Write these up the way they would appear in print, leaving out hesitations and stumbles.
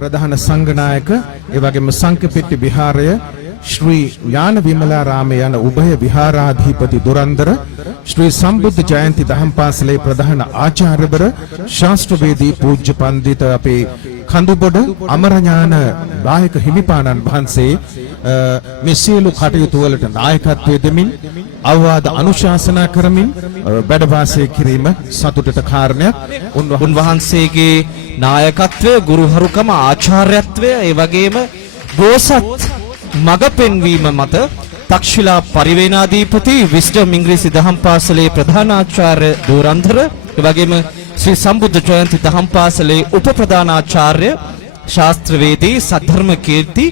ප්‍රධාන සංඝනායක ඒ වගේම සංකපිට්ටි විහාරය ශ්‍රී ඥාන විමලාරාමයේ යන උභය විහාරාධිපති දුරන්දර ශ්‍රී සම්බුද්ධ ජයන්ති දහම් පාසලේ ප්‍රධාන ආචාර්යවර ශාස්ත්‍රවේදී පූජ්‍ය පඬිත අපේ කඳුබොඩ අමරඥාන නායක හිමිපාණන් වහන්සේ මේ සියලු කටයුතු වලට නායකත්වයේ දෙමින් අවවාද අනුශාසනා කරමින් වැඩ වාසය කිරීම සතුටට කාරණයක්. උන්වහන්සේගේ නායකත්වය, ගුරුහරුකම, ආචාර්යත්වය, ඒ වගේම බෝසත් මග පෙන්වීම මත තක්ෂිලා පරිවේනාධිපති විස්ඩම් ඉංග්‍රීසි දහම් පාසලේ ප්‍රධානාචාර්ය දෝරන්දර, ඒ වගේම ශ්‍රී සම්බුද්ධ ජයන්ති දහම් පාසලේ උප ප්‍රධානාචාර්ය ශාස්ත්‍රවේදී සද්ධර්ම කීර්ති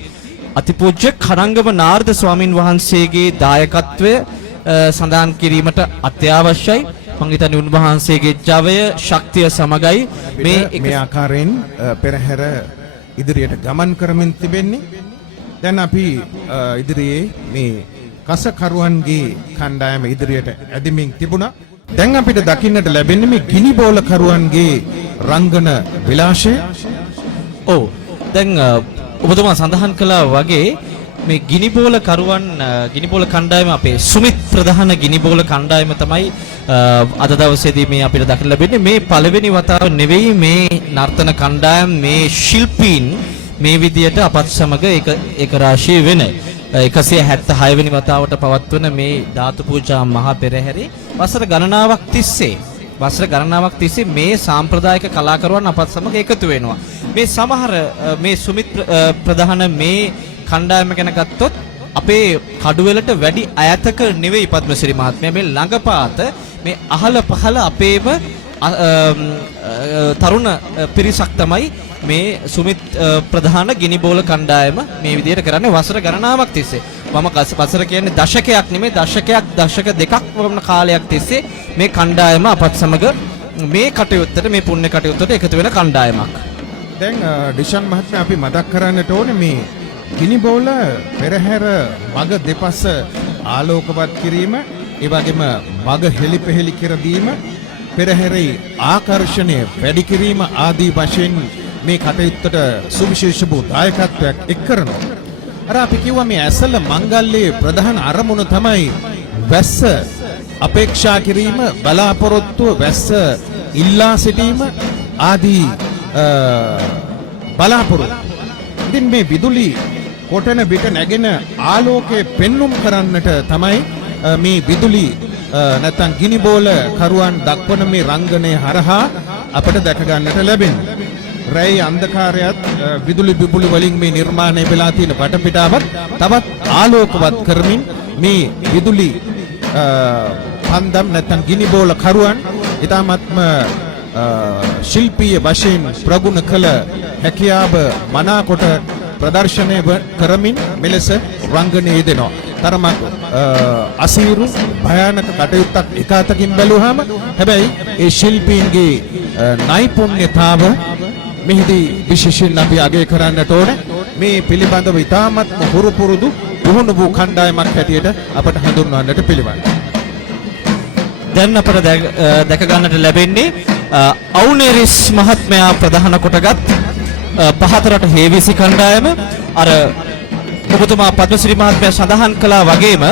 අතිපූජ්‍ය කණංගම නාරද ස්වාමින් වහන්සේගේ දායකත්වය සඳහන් කිරීමට අත්‍යවශ්‍යයි. මම හිතන්නේ උන්වහන්සේගේ ජවය ශක්තිය සමගයි මේ ආකාරයෙන් පෙරහැර ඉදිරියට ගමන් කරමින් තිබෙන්නේ. දැන් අපි ඉදිරියේ මේ කසකරුවන්ගේ කණ්ඩායම ඉදිරියට ඇදෙමින් තිබුණා. දැන් අපිට දකින්නට ලැබෙන්නේ මේ ගිනි බෝල කරුවන්ගේ රංගන විලාශය. ඔව්. දැන් ඔබතුමා සඳහන් කළා වගේ මේ ගිනිබෝල කරුවන් ගිනිබෝල කණ්ඩායම අපේ සුමිත් ප්‍රධාන ගිනිබෝල කණ්ඩායම තමයි අද දවසේදී මේ අපිට දකින්න ලැබෙන්නේ. මේ පළවෙනි වතාව නෙවෙයි මේ නර්තන කණ්ඩායම්, මේ ශිල්පීන් මේ විදියට අපත් සමග එක රාශිය වෙන 176 වෙනි වතාවට පවත්වන මේ ධාතු පූජා මහා පෙරහැරේ වසර ගණනාවක් තිස්සේ මේ සාම්ප්‍රදායික කලාකරුවන් අපත් සමග එකතු වෙනවා. මේ සමහර මේ සුමිත් ප්‍රධාන මේ කණ්ඩායම ගැන ගත්තොත් අපේ කඩුවෙලට වැඩි ඈතක නෙවෙයි පද්මසිරි මහත්මයා, මේ ළඟපාත මේ අහල පහල අපේම තරුණ පිරිසක් තමයි මේ සුමිත් ප්‍රධාන ගිනිබෝල කණ්ඩායම මේ විදිහට කරන්නේ වසර ගණනාවක් තිස්සේ. මම වසර කියන්නේ දශකයක් නෙමෙයි, දශක දෙකක් වුණ කාලයක් තිස්සේ මේ කණ්ඩායම අපත් සමග මේ කටයුත්තට, මේ පුණ්‍ය කටයුත්තට එකතු වෙන කණ්ඩායමක්. දැන් ඩිෂන් මහත්මයා අපි මතක් කරන්නට ඕනේ මේ ගිනිබෝල පෙරහැර මග දෙපස ආලෝකවත් කිරීම, ඒ වගේම මග හෙලිපෙහෙලි කර දීම, පෙරහැරේ ආකර්ෂණය වැඩි කිරීම ආදී වශයෙන් මේ කටයුත්තට සුවිශේෂ වූ දායකත්වයක් එක් කරනවා. අර අපි කිව්වා මේ ඇසල මංගල්‍යයේ ප්‍රධාන අරමුණ තමයි වැස්ස අපේක්ෂා කිරීම, බලාපොරොත්තුව වැස්ස ඉල්ලා සිටීම ආදී බලාපොරොත්තු. ඉතින් මේ විදුලි කොටන විට නැගෙන ආලෝකයේ පෙන්눔 කරන්නට තමයි මේ විදුලි නැත්නම් ගිනිබෝල කරුවන් දක්වන මේ රංගනය හරහා අපට දැක ගන්නට ලැබෙනවා. රැයි අන්ධකාරයත් විදුලි බිබුලි වලින් මේ නිර්මාණය වෙලා තියෙන වටපිටාවත් තවත් ආලෝකවත් කරමින් මේ විදුලි පන්දම් නැත්නම් ගිනිබෝල කරුවන් ඊටාත්ම ශිල්පීය වශයෙන් ප්‍රගුණ කළ හැකියාව මනාකොට ප්‍රදර්ශනය කරමින් මෙලෙස රංගනයේ යෙදෙනවා. තරමක් අසීරු භයානක කටයුත්තක් එකතකින් බැලුවාම, හැබැයි ඒ ශිල්පීන්ගේ නෛපුණ්‍යතාව මෙහිදී විශේෂයෙන් අපි අගය කරන්නට ඕනේ. මේ පිළිබඳව ඉතාමත් හුරු පුරුදු පුහුණු වූ කණ්ඩායමක් හැටියට අපට හඳුන්වන්නට පිළිවන්. දැන් අපට දැක ගන්නට ලැබෙන්නේ අවුනේරිස් මහත්මයා ප්‍රධාන කොටගත් පහතරට හේවිසි කණ්ඩායම. අර ඔබතුමා පද්මසිරි මහත්මයා සඳහන් කළා වගේම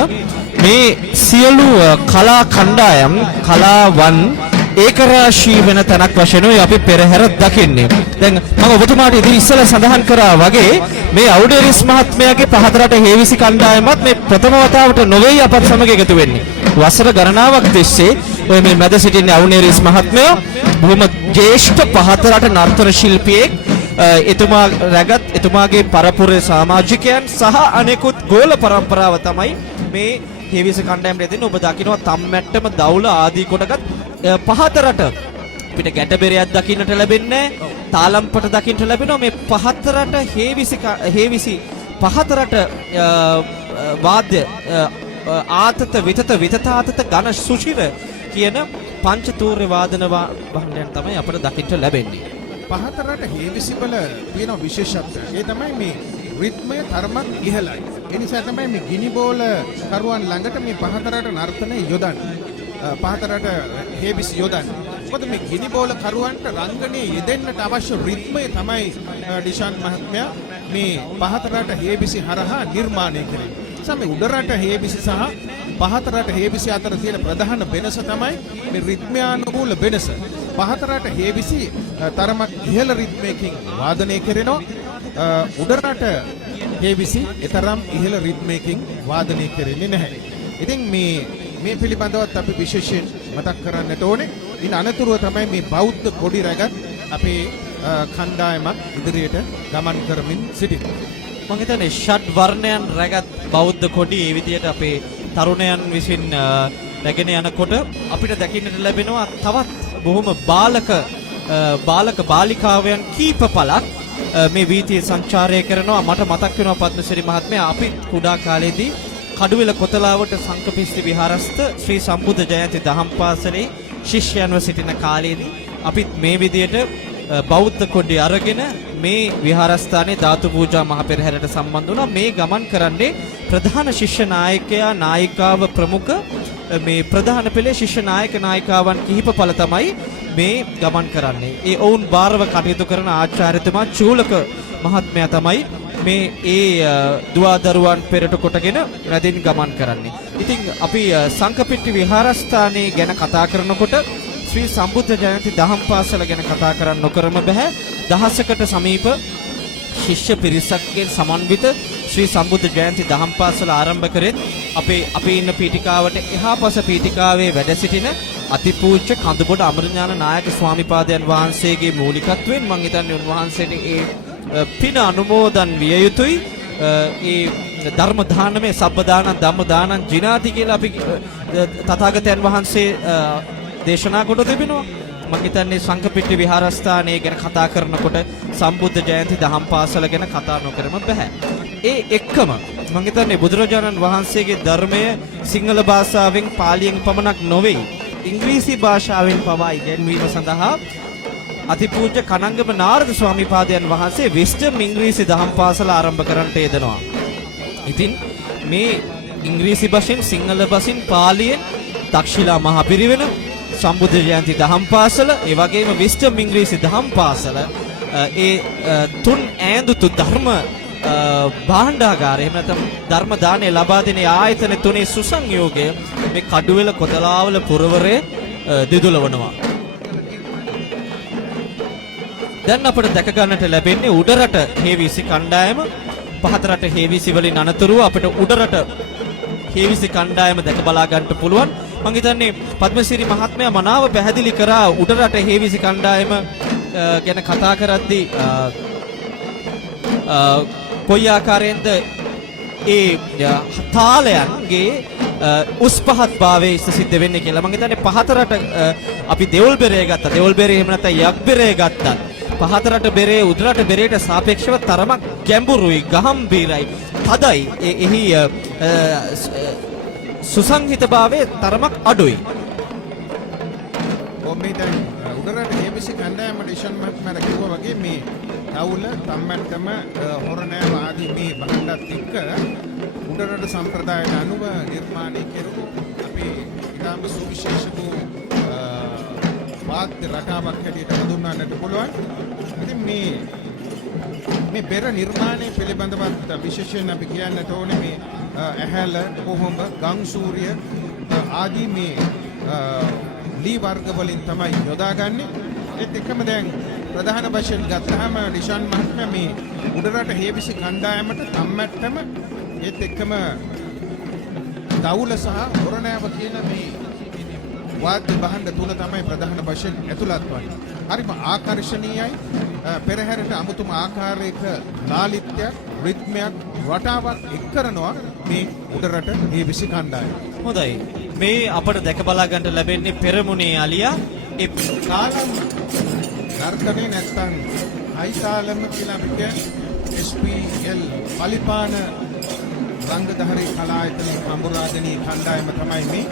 මේ සියලු කලා කණ්ඩායම්, කලාවන් ඒකරාශී වෙන තැනක් වශයෙන් අපි පෙරහැර දකින්නේ. දැන් මම ඔබතුමාට ඉතින් ඉස්සෙල්ලා සඳහන් කරා වගේ මේ අවුනේරිස් මහත්මයාගේ පහතරට හේවිසි කණ්ඩායමත් මේ ප්‍රථම වතාවට නොවේ අපත් සමග එකතු වෙන්නේ. වසර ගණනාවක් තිස්සේ ඔය මේ මැද සිටින අවුනේරිස් මහත්මයා බොහොම ජ්‍යෙෂ්ඨ පහතරට නර්තන ශිල්පියෙක්. එතුමා රැගත් එතුමාගේ පරපුරේ සමාජිකයන් සහ අනෙකුත් ගෝල પરම්පරාව තමයි මේ හේවිසි කණ්ඩායමට දෙන්නේ. ඔබ දකිනවා තම්මැට්ටම දවුල ආදී කොටගත් පහතරට පිට ගැටබෙරයක් දකින්නට ලැබෙන්නේ, තාලම්පට දකින්නට ලැබෙනවා. මේ පහතරට හේවිසි පහතරට වාද්‍ය ආතත විතතාතත ඝන සුචිර කියන පංචතූර්ය වාදන භාණ්ඩයන් තමයි අපිට දකින්නට ලැබෙන්නේ. පහතරට හේවිසි වල තියෙන විශේෂත්වය ඒ තමයි මේ රිද්මය තරමක් ඉහළයි. ඒ නිසා තමයි මේ ගිනිබෝල කරුවන් ළඟට මේ පහතරට නර්තනය යොදන්නේ. පහතරට හේවිසි යොදන්නේ. මොකද මේ ගිනි බෝල කරුවන්ට රංගනයේ යෙදෙන්නට අවශ්‍ය රිද්මය තමයි ඩිෂාන් මහත්මයා මේ පහත රට හේබිසි හරහා නිර්මාණය කරන්නේ. සමේ උඩ රට හේබිසි සහ පහත රට හේබිසි අතර තියෙන ප්‍රධාන වෙනස තමයි මේ රිද්මයානුකූල වෙනස. පහත රට හේබිසි තරමක් ඉහළ රිද්මයකින් වාදනය කරනවා. උඩ රට හේබිසි තරම් ඉහළ රිද්මයකින් වාදනය කරන්නේ නැහැ. ඉතින් මේ පිළිබඳවත් අපි විශේෂයෙන් මතක් කරන්නට ඕනේ. ඉන් අනතුරුව තමයි මේ බෞද්ධ කොඩි රැගත් අපේ කණ්ඩායමක් ඉදිරියට ගමන් කරමින් සිටින්නේ. මම හිතන්නේ ෂඩ් වර්ණයන් රැගත් බෞද්ධ කොඩි ඒ විදිහට අපේ තරුණයන් විසින් රැගෙන යනකොට අපිට දකින්නට ලැබෙනවා තවත් බොහොම බාලක බාලිකාවයන් කීප පළක් මේ වීථිය සංචාරය කරනවා. මට මතක් වෙනවා පද්මසිරි මහත්මයා අපි කුඩා කාලේදී කඩුවෙල කොතලාවට සංකපිස්ති විහාරස්ථ ශ්‍රී සම්බුද්ධ ජයන්ති දහම් පාසලේ ශිෂ්‍යයන්ව සිටින කාලේදී අපිත් මේ විදියට බෞද්ධ කොඩි අරගෙන මේ විහාරස්ථානයේ ධාතු පූජා මහ පෙරහැරට සම්බන්ධ වුණා. මේ ගමන් කරන්නේ ප්‍රධාන ශිෂ්‍ය නායකයා නායිකාව ප්‍රමුඛ මේ ප්‍රධාන පෙළේ ශිෂ්‍ය නායක නායිකාවන් කිහිප පළ තමයි මේ ගමන් කරන්නේ. ඒ ඔවුන් බාරව කටයුතු කරන ආචාර්යතුමා චූලක මහත්මයා තමයි මේ දුවදරුවන් පෙරට කොටගෙන රැඳින් ගමන් කරන්නේ. ඉතින් අපි සංකපිට්ටි විහාරස්ථානයේ ගැන කතා කරනකොට ශ්‍රී සම්බුද්ධ ජයන්ති දහම් පාසල ගැන කතා කරන්න නොකරම බෑ. දහසකට සමීප ශිෂ්‍ය පිරිසක්ගෙන් සමන්විත ශ්‍රී සම්බුද්ධ ජයන්ති දහම් පාසල ආරම්භ කරෙත් අපි ඉන්න පීඨිකාවට එහා පස පීඨිකාවේ වැඩ සිටින අතිපූජ්‍ය කඳුබොඩ අමරඥාන නායක ස්වාමිපාදයන් වහන්සේගේ මූලිකත්වයෙන් මම හිතන්නේ උන්වහන්සේට ඒ පින අනුමෝදන් විය යුතුයි. ඒ ධර්ම දානමේ සබ්බ දානං ධම්ම දානං ජිනාති කියලා අපි තථාගතයන් වහන්සේ දේශනා කොට තිබෙනවා. මම හිතන්නේ සංකපිට්ටි විහාරස්ථානයේ ගැන කතා කරනකොට සම්බුද්ධ ජයන්ති දහම් පාසල ගැන කතා නොකරම බෑ. ඒ එක්කම මම හිතන්නේ බුදුරජාණන් වහන්සේගේ ධර්මය සිංහල භාෂාවෙන් පාලියෙන් පමණක් නොවේ ඉංග්‍රීසි භාෂාවෙන් පවා ඉගැන්වීම සඳහා අතිපූජ්‍ය කනංගම නාරද ස්වාමීපාදයන් වහන්සේ විස්ටම් ඉංග්‍රීසි දහම් පාසල ආරම්භ කරන්නට යෙදෙනවා. ඉතින් මේ ඉංග්‍රීසි භාෂෙන් සිංහල භාෂෙන් පාලියෙන් තක්ෂිලා මහ පිරිවෙන සම්බුද්ධ ජයන්ති දහම් පාසල ඒ වගේම විස්ටම් ඉංග්‍රීසි දහම් පාසල ඒ තුන් ඈඳුතු ධර්ම භාණ්ඩාගාරය එහෙම නැත්නම් ධර්ම දාණය ලබා දෙන ආයතන තුනේ සුසංයෝගය මේ කඩුවෙල කොතලාවල පුරවරේ දිදුලවනවා. දැන් අපිට දැක ගන්නට ලැබෙන්නේ උඩරට හේවිසි කණ්ඩායම පහතරට හේවිසි වලින් අනතුරුව අපිට උඩරට හේවිසි කණ්ඩායම දැක බලා ගන්නට පුළුවන්. මම හිතන්නේ පද්මසිරි මහත්මයා මනාව පැහැදිලි කරා උඩරට හේවිසි කණ්ඩායම ගැන කතා කරද්දී කොයි ආකාරයෙන්ද ඒ තාලයන්ගේ උස් පහත් භාවයේ සිද්ධ වෙන්නේ කියලා. මම හිතන්නේ පහතරට අපි දෙවුල් බෙරේ ගත්තා. දෙවුල් බෙරේ එහෙම නැත්නම් යක් බෙරේ ගත්තා. පහතරට බෙරේ උඩරට බෙරේට සාපේක්ෂව තරමක් ගැඹුරුයි, ගහම්බීරයි, තදයි. එහි සුසංහිතභාවයේ තරමක් අඩුයි. මේ දැන් උඩරට හේවිසි කණ්ඩායම ඩිෂන් මහත්මයා කිව්වා වගේ මේ තවුල තම්මැට්ටම හොරණෑම ආදී මේ භාණ්ඩත් එක්ක උඩරට සම්ප්‍රදායට අනුව නිර්මාණය කෙරුණු අපේ ඊටම සුවිශේෂ වූ වාද්‍ය රටාවක් හැටියට හඳුන්වන්නට පුළුවන්. ඉතින් මේ පෙර නිර්මාණය පිළිබඳවත් විශේෂයෙන් අපි කියන්නට ඕනේ මේ ඇහැල කොහොඹ ගම් සූර්ය ආදී මේ ලී වර්ග වලින් තමයි යොදාගන්නේ. ඒත් එකම දැන් ප්‍රධාන වශයෙන් ගත්තාම ඩිෂාන් මහත්මයා මේ උඩරට හේවිසි කණ්ඩායමට තම්මැට්ටම ඒත් එක්කම දවුල සහ හොරණෑව කියන මේ වාද්‍ය භාණ්ඩ තුන තමයි ප්‍රධාන වශයෙන් ඇතුළත් වන්නේ. හරිම ආකර්ශනීයයි. පෙරහැරට අමුතුම ආකාරයක ලාලිත්‍යයක්, රිද්මයක්, රටාවක් එක් කරනවා මේ උඩරට හේවිසි කණ්ඩායම. හොඳයි. මේ අපට දැක බලා ගන්නට ලැබෙන්නේ පෙරමුණේ අලියා ඒ කාලම් නර්තනේ නැත්තම් හයිතාලම කියලා අපිට SPL පලිපාන රංගධාරී කලායතනයේ සම්බුරාදනී කණ්ඩායම තමයි මේ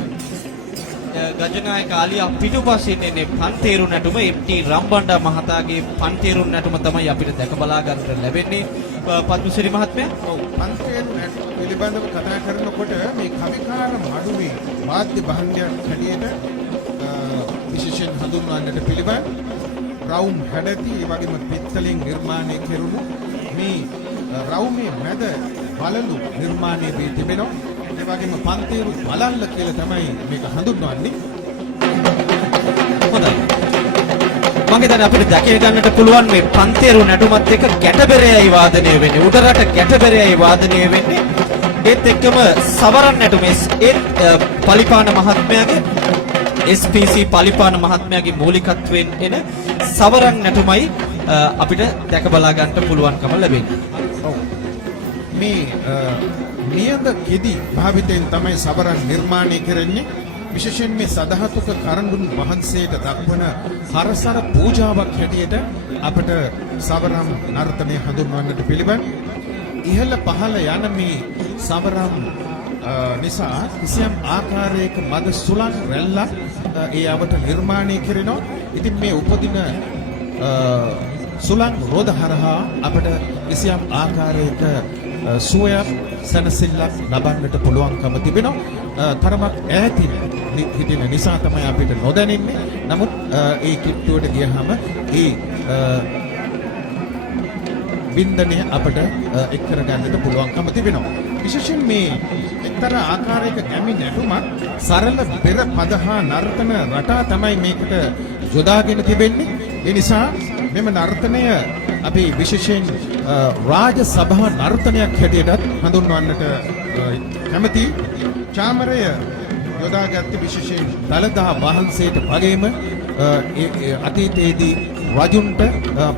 ගජනායක ආලියා පිටුපසින් එන්නේ පන්තේරු නැටුම MT රම්බණ්ඩා මහතාගේ පන්තේරු නැටුම තමයි අපිට දැක බලා ගන්නට ලැබෙන්නේ. පද්මසිරි මහත්මයා ඔව් පන්තේරු නැටුම පිළිබඳව කතා කරනකොට මේ කවිකාර මඩුවේ වාද්‍ය භාණ්ඩයක් හැටියට විශේෂයෙන් හඳුන්වන්නට පිළිවන් රවුම් හැඩති ඒ වගේම පිත්තලෙන් නිර්මාණය කෙරුණු මේ රවුමේ මැද වලලු නිර්මාණය වී තිබෙනවා. ඒ වගේම පන්තේරු වලල්ල කියලා තමයි මේක හඳුන්වන්නේ. හොඳයි. මම හිතන්නේ අපිට දැකේ ගන්නට පුළුවන් මේ පන්තේරු නැටුමත් එක්ක ගැටබෙරයයි වාදනය වෙන්නේ. උඩරට ගැටබෙරයයි වාදනය වෙන්නේ. ඒත් එක්කම සවරන් නැටුමේ පලිපාන මහත්මයාගේ SPC පලිපාන මහත්මයාගේ මූලිකත්වයෙන් එන සවරන් නැටුමයි අපිට දැක බලා ගන්නට පුළුවන්කම ලැබෙන්නේ. ඔව්. මේ නියඳ කිදි භාවිතයෙන් තමයි සවරන් නිර්මාණය කරන්නේ. විශේෂයෙන් මේ සදහතුක කරඬුන් වහන්සේට දක්වන හරසර පූජාවක් හැටියට අපට සවරම් නර්තනය හඳුන්වන්නට පිළිවන්. ඉහළ පහළ යන මේ සවරම් නිසා කිසියම් ආකාරයක මද සුළං රැල්ලක් ඒ අවට නිර්මාණය කරනවා. ඉතින් මේ උපදින සුළං රෝධ හරහා අපට කිසියම් ආකාරයක සුවයක් සැනසෙල්ලක් ලබන්නට පුළුවන්කම තිබෙනවා. තරමක් ඈතින් හිටින නිසා තමයි අපිට නොදැනෙන්නේ. නමුත් ඒ කිට්ටුවට ගියහම ඒ වින්දනය අපට එක් කරගන්නට පුළුවන්කම තිබෙනවා. විශේෂයෙන් මේ එක්තරා ආකාරයක ගැමි නැටුමක් සරල පෙර පද හා නර්තන රටා තමයි මේකට යොදාගෙන තිබෙන්නේ. ඒ නිසා මෙම නර්තනය අපි විශේෂයෙන් රාජ සභා නර්තනයක් හැටියටත් හඳුන්වන්නට කැමැති. චාමරය යොදාගත්තේ විශේෂයෙන් දළදා වහන්සේට වගේම අතීතයේදී රජුන්ට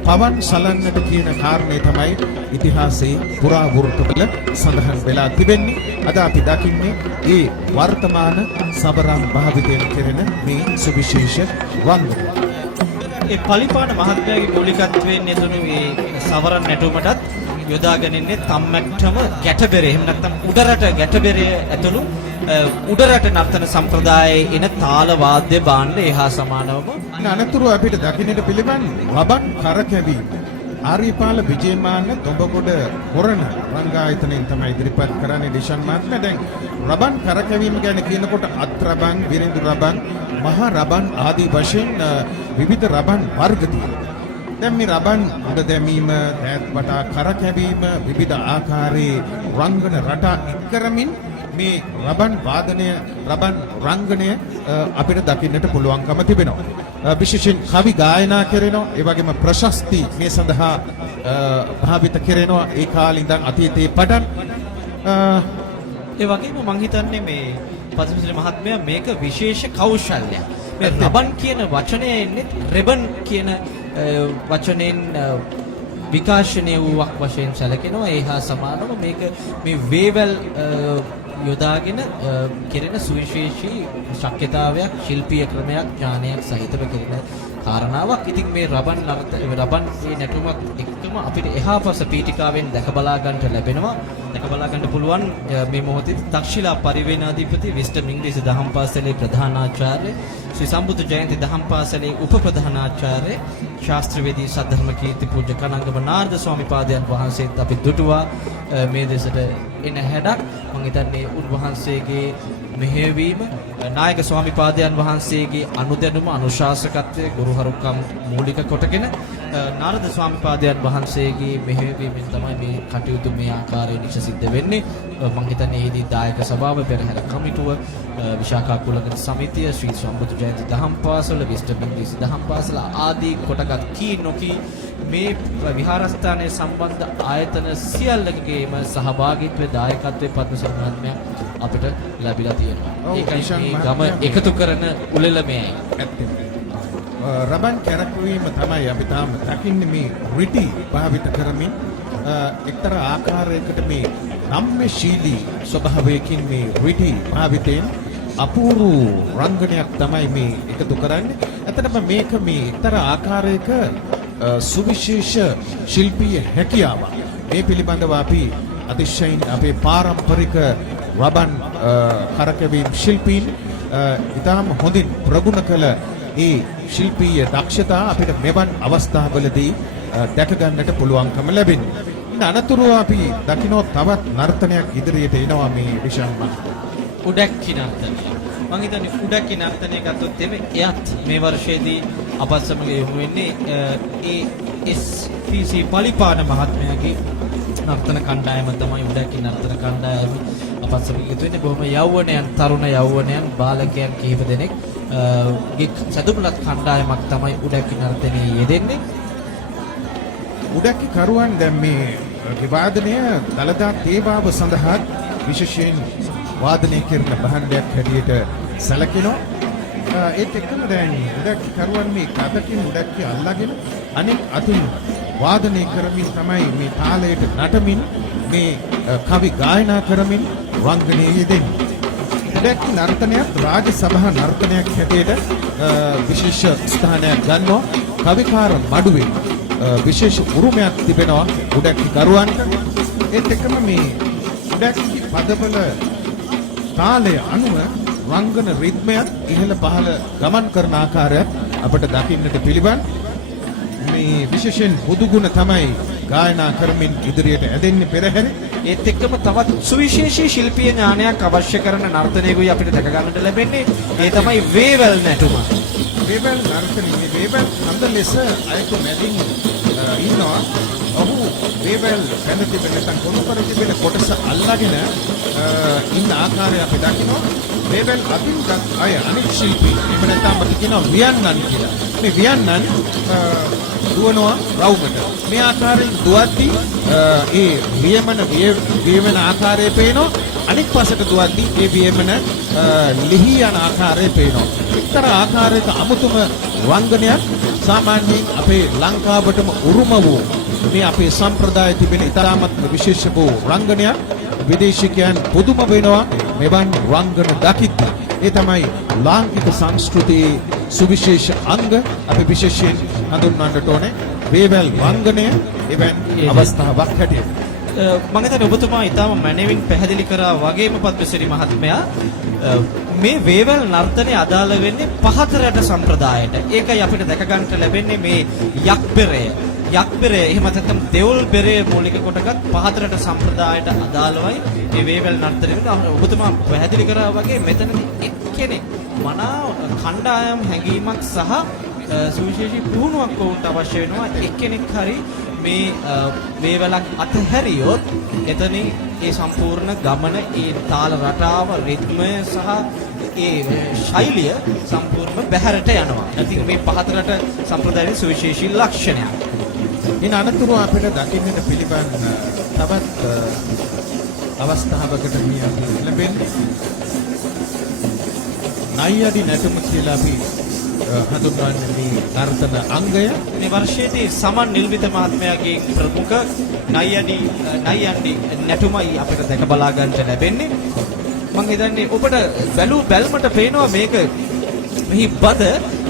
පවන් සලන්නට කියන කාරණේ තමයි ඉතිහාසයේ පුරාවෘත්තවල සඳහන් වෙලා තිබෙන්නේ. අද අපි දකින්නේ ඒ වර්තමාන සබරම් භාවිතයෙන් කෙරෙන මේ සුවිශේෂ වන්දනය. ඒ පලිපාන මහත්මයාගේ මූලිකත්වයෙන් යෙදුණු මේ සවරන් නැටුමටත් යොදාගෙන ඉන්නේ තම්මැට්ටම ගැටබෙරේ. එහෙම නැත්නම් උඩරට ගැටබෙරේ ඇතුළු උඩරට නර්තන සම්ප්‍රදායේ එන තාල වාද්‍ය භාණ්ඩ එහා සමානවම අනතුරු අපිට දකින්නට පිළිවන් රබන් කරකැවීම. ආර්යපාල විජේමාන්න දොඹගොඩ කොරණ රංගායතනයෙන් තමයි ඉදිරිපත් කරන්නේ ඩිෂන් මාත්‍ර. දැන් රබන් කරකැවීම ගැන කියනකොට අත් රබන්, විරිඳු රබන්, මහ රබන් ආදී වශයෙන් විවිධ රබන් වර්ග තියෙනවා. දැන් මේ රබන් උඩ දැමීම, දෑත් වටා කරකැවීම, විවිධ ආකාරයේ රංගන රටා එක්කරමින් මේ රබන් වාදනය, රබන් රංගනය අපිට දකින්නට පුළුවන්කම තිබෙනවා. විශේෂයෙන් කවි ගායනා කරනවා, ඒ වගේම ප්‍රශස්ති මේ සඳහා භාවිත කරනවා ඒ කාලේ ඉඳන් අතීතයේ පටන්. ඒ වගේම මම හිතන්නේ මේ පතිසිරි මහත්මයා මේක විශේෂ කෞශල්‍යයක්. මේ රබන් කියන වචනය එන්නේ රෙබන් කියන වචනෙන් විකාශනය වූවක් වශයෙන් සැලකෙනවා. ඒ හා සමානව මේක මේ වේවැල් යොදාගෙන කෙරෙන සුවිශේෂී ශක්්‍යතාවයක්, ශිල්පීය ක්‍රමයක්, ඥානයක් සහිතව කෙරෙන කාරණාවක්. ඉතින් මේ රබන් මේ නැටුමත් එක්කම අපිට එහා පස පීඨිකාවෙන් දැක බලා ගන්නට ලැබෙනවා. දැක බලා ගන්න පුළුවන් මේ මොහොතේ තක්ෂිලා පරිවේනාධිපති විස්ටම් ඉංග්‍රීසි දහම් පාසලේ ප්‍රධානාචාර්ය ශ්‍රී සම්බුද්ධ ජයන්ති දහම් පාසලේ උප ප්‍රධානාචාර්ය ශාස්ත්‍රවේදී සද්ධර්ම කීර්ති පූජ්‍ය කනංගම නාරද ස්වාමිපාදයන් වහන්සේත් අපි දුටුවා මේ දෙසට එන හැඩක්. මම හිතන්නේ උන්වහන්සේගේ මෙහෙයවීම, නායක ස්වාමිපාදයන් වහන්සේගේ අනුදැනුම, අනුශාසකත්වය, ගුරුහරුකම් මූලික කොටගෙන නාරද ස්වාමිපාදයන් වහන්සේගේ මෙහෙයවීමෙන් තමයි මේ කටයුතු මේ ආකාරයෙන් සිද්ධ වෙන්නේ. මම හිතන්නේ එහිදී දායක සභාව, පෙරහැර කමිටුව, විශාඛා කුලගත සමිතිය, ශ්‍රී සම්බුද්ධ ජයන්ති දහම් පාසල, විස්ටම් ඉංග්‍රීසි දහම් පාසල ආදී කොටගත් කී නොකී මේ විහාරස්ථානයේ සම්බන්ධ ආයතන සියල්ලකගේම සහභාගීත්වයේ දායකත්වයේ පද්මසිරි මහත්මයා අපිට ලැබිලා තියෙනවා. ඒකයි මේ ගම එකතු කරන උළෙලමයි. ඇත්තටම රබන් කැරක්වීම තමයි අපි තාම දකින්නේ මේ රිටි භාවිත කරමින් එක්තරා ආකාරයකට මේ නම්‍යශීලී ස්වභාවයකින් මේ රිටි භාවිතයෙන් අපූර්ව රංගනයක් තමයි මේ එකතු කරන්නේ. ඇත්තටම මේක මේ එක්තරා ආකාරයක සුවිශේෂ ශිල්පීය හැකියාවක්. මේ පිළිබඳව අපි අතිශයින් අපේ පාරම්පරික රබන් කරකැවීම් ශිල්පීන් ඉතාම හොඳින් ප්‍රගුණ කළ ඒ ශිල්පීය දක්ෂතා අපිට මෙවන් අවස්ථාවලදී දැක ගන්නට පුළුවන්කම ලැබෙනවා. අනතුරුව අපි දකින්න තවත් නර්තනයක් ඉදිරියට එනවා මේ විශාල උඩැක්කි නර්තනය. මම හිතන්නේ උඩක්කි නර්තනය ගත්තොත් එමේ එයත් මේ වර්ෂයේදී අපත් සමග යොමු වෙන්නේ SPC පලිපාන මහත්මයාගේ නර්තන කණ්ඩායම තමයි උඩක්කි නර්තන කණ්ඩායම අපත් සමග එකතු වෙන්නේ. බොහොම යෞවනයන් තරුණ යෞවනයන් බාලකයන් කිහිප දෙනෙක් සතුටුලත් කණ්ඩායමක් තමයි උඩක්කි නර්තනයේ යෙදෙන්නේ. උඩක්කි කරුවන් දැන් මේ විවාදනය දළදා තේවාව සඳහා විශේෂයෙන් වාදනය කරන භාණ්ඩයක් හැටියට සැලකෙනවා. ඒත් එක්කම දැන් උඩක්කි කරුවන් මේ කඩකින් උඩක්කි අල්ලාගෙන අනෙක් අතින් වාදනය කරමින් තමයි මේ තාලයට නටමින් මේ කවි ගායනා කරමින් රංගනයේ යෙදෙන්නේ. උඩක්කි නර්තනයක් රාජ සභා නර්තනයක් හැටියට විශේෂ ස්ථානයක් ගන්නවා. කවිකාර මඩුවේ විශේෂ උරුමයක් තිබෙනවා උඩක්කි කරුවන්ට. ඒත් එක්කම මේ උඩක්කි පදවල තාලය අනුව රංගන රිද්මයක් ඉහළ පහළ ගමන් කරන ආකාරය අපට දකින්නට පිළිවන්. මේ විශේෂයෙන් බුදුගුණ තමයි ගායනා කරමින් ඉදිරියට ඇදෙන්නේ පෙරහැර. ඒත් එක්කම තවත් සුවිශේෂී ශිල්පීය ඥානයක් අවශ්‍ය කරන නර්තනයකුයි අපිට දැක ගන්නට ලැබෙන්නේ. ඒ තමයි වේවැල් නැටුම. වේවැල් නර්තනයේ වේවැල් හඳ ලෙස අයතු මැදින් ඉන්නවා. ඔහු වේවැල් පැන තිබෙන නැත්නම් කොණු කර තිබෙන කොටස අල්ලාගෙන ඉන්න ආකාරය අපි දකිනවා. වේවැල් අදින්ගත් අය අනිත් ශිල්පී එහෙම නැත්නම් අපි කියනවා වියන්නන් කියලා. මේ වියන්නන් දුවනවා රවුමට. මේ ආකාරයෙන් දුවද්දී ඒ වියමන ආකාරය පේනවා. අනිත් පසට දුවද්දී ඒ වියමන ලිහි යන ආකාරය පේනවා. එක්තරා ආකාරයක අමුතුම රංගනයක් සාමාන්‍යයෙන් අපේ ලංකාවටම උරුම වූ මේ අපේ සම්ප්‍රදාය තිබෙන ඉතාමත් විශේෂ වූ රංගනයක්. විදේශිකයන් පුදුම වෙනවා මෙවන් රංගන දකිද්දී. ඒ තමයි ලාංකික සංස්කෘතියේ සුවිශේෂ අංග අපි විශේෂයෙන් හඳුන්වන්නට ඕනේ. වේවැල් රංගනය එවන් අවස්ථාවක් හැටියට. මම හිතන්නේ ඔබතුමා ඊටම මැනවින් පැහැදිලි කරා වගේම පද්මසිරි මහත්මයා මේ වේවැල් නර්තනය අදාළ වෙන්නේ පහතරට සම්ප්‍රදායට. ඒකයි අපිට දැක ගන්නට ලැබෙන්නේ මේ යක්බෙරය. යක්බෙරය එහෙම නැත්නම් දෙවුල් බෙරය මූලික කොටගත් පහතරට සම්ප්‍රදායට අදාළවයි මේ වේවැල් නර්තනය. ඔබතුමා පැහැදිලි කරා වගේ මෙතනදී එක්කෙනෙක් මනාව කණ්ඩායම් හැඟීමක් සහ සුවිශේෂී පුහුණුවක් වුණත් අවශ්‍ය වෙනවා. එක්කෙනෙක් හරි මේ වේවැලක් අතහැරියොත් එතනින් ඒ සම්පූර්ණ ගමන ඒ තාල රටාව රිද්මය සහ ඒ ශෛලිය සම්පූර්ණ බැහැරට යනවා. ඉතින් මේ පහතරට සම්ප්‍රදායේ සුවිශේෂී ලක්ෂණයක්. ඉන් අනතුරු අපිට දකින්නට පිළිවන් තවත් අවස්ථාවකට මේ අපි ලැබෙන්නේ නයියඩි නැටුම කියලා අපි හඳුන්වන්නේ මේ නර්තන අංගය. මේ වර්ෂයේදී සමන් නිල්විත මහත්මයාගේ ප්‍රමුඛ නයියඩි නැටුමයි අපිට දැක බලා ගන්නට ලැබෙන්නේ. මම හිතන්නේ ඔබට බැලුමට පේනවා මේක මෙහි බද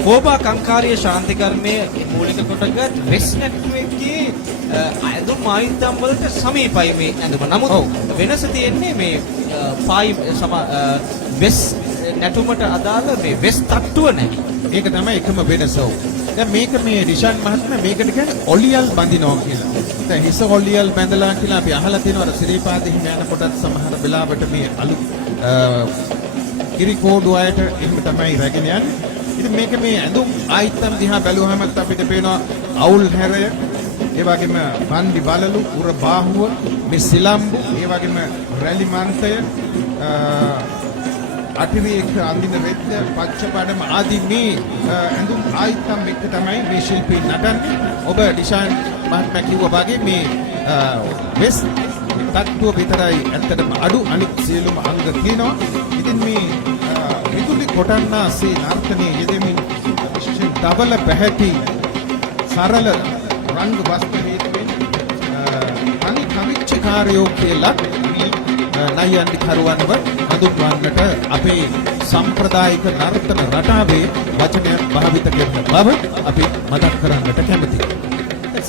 කෝබා කංකාරිය ශාන්තිකර්මයේ මූලික කොටගත් වෙස් නැටුමේදී ඇඳුම් ආයුධම් වලට සමීපයි මේ ඇඳුම. නමුත් වෙනස තියෙන්නේ මේ වෙස් නැටුමට අදාළ මේ වෙස් තට්ටුව නැහැ. ඒක තමයි එකම වෙනස. දැන් මේක මේ රිෂාන් මහත්මයා මේකට කියන්නේ ඔලියල් බඳිනවා කියලා. දැන් හිස ඔලියල් බැඳලා කියලා අපි අහලා තියෙනවා. අර සිරිපාද හිම යනකොටත් සමහර වෙලාවට මේ අලු කිරිකෝඩු අයට එහෙම තමයි රැගෙන යන්නේ. ඉතින් මේක මේ ඇඳුම් ආයිත්තම් දිහා බැලුවහම අපිට පේනවා අවුල් හැරය, ඒ වගේම පන්දි බලලු, උර බාහුව, මේ සිලම්බු, ඒ වගේම රැලි මන්තය, අටිරියක අඳින රෙද්ද, පච්චපඩම ආදී මේ ඇඳුම් ආයිත්තම් එක්ක තමයි මේ ශිල්පී නටන්නේ. ඔබ ඩිෂාන් මහත්මයා කිව්වා වගේ මේ වෙස් තට්ටුව විතරයි ඇත්තටම අඩු, අනිත් සියලුම අංග තියෙනවා. ඉතින් මේ විදුලි කොටන්නාසේ නර්තනයේ යෙදෙමින් විශේෂයෙන් දබල පැහැති සරල රංග වස්ත්‍ර හේතුවෙන් අනි කවිච්චකාරයෝ කියලා නයියන්ඩි කරුවන්ව හඳුන්වන්නට අපේ සම්ප්‍රදායික නර්තන රටාවේ වචනයක් භාවිත කරන බව අපි මතක් කරන්නට කැමතියි.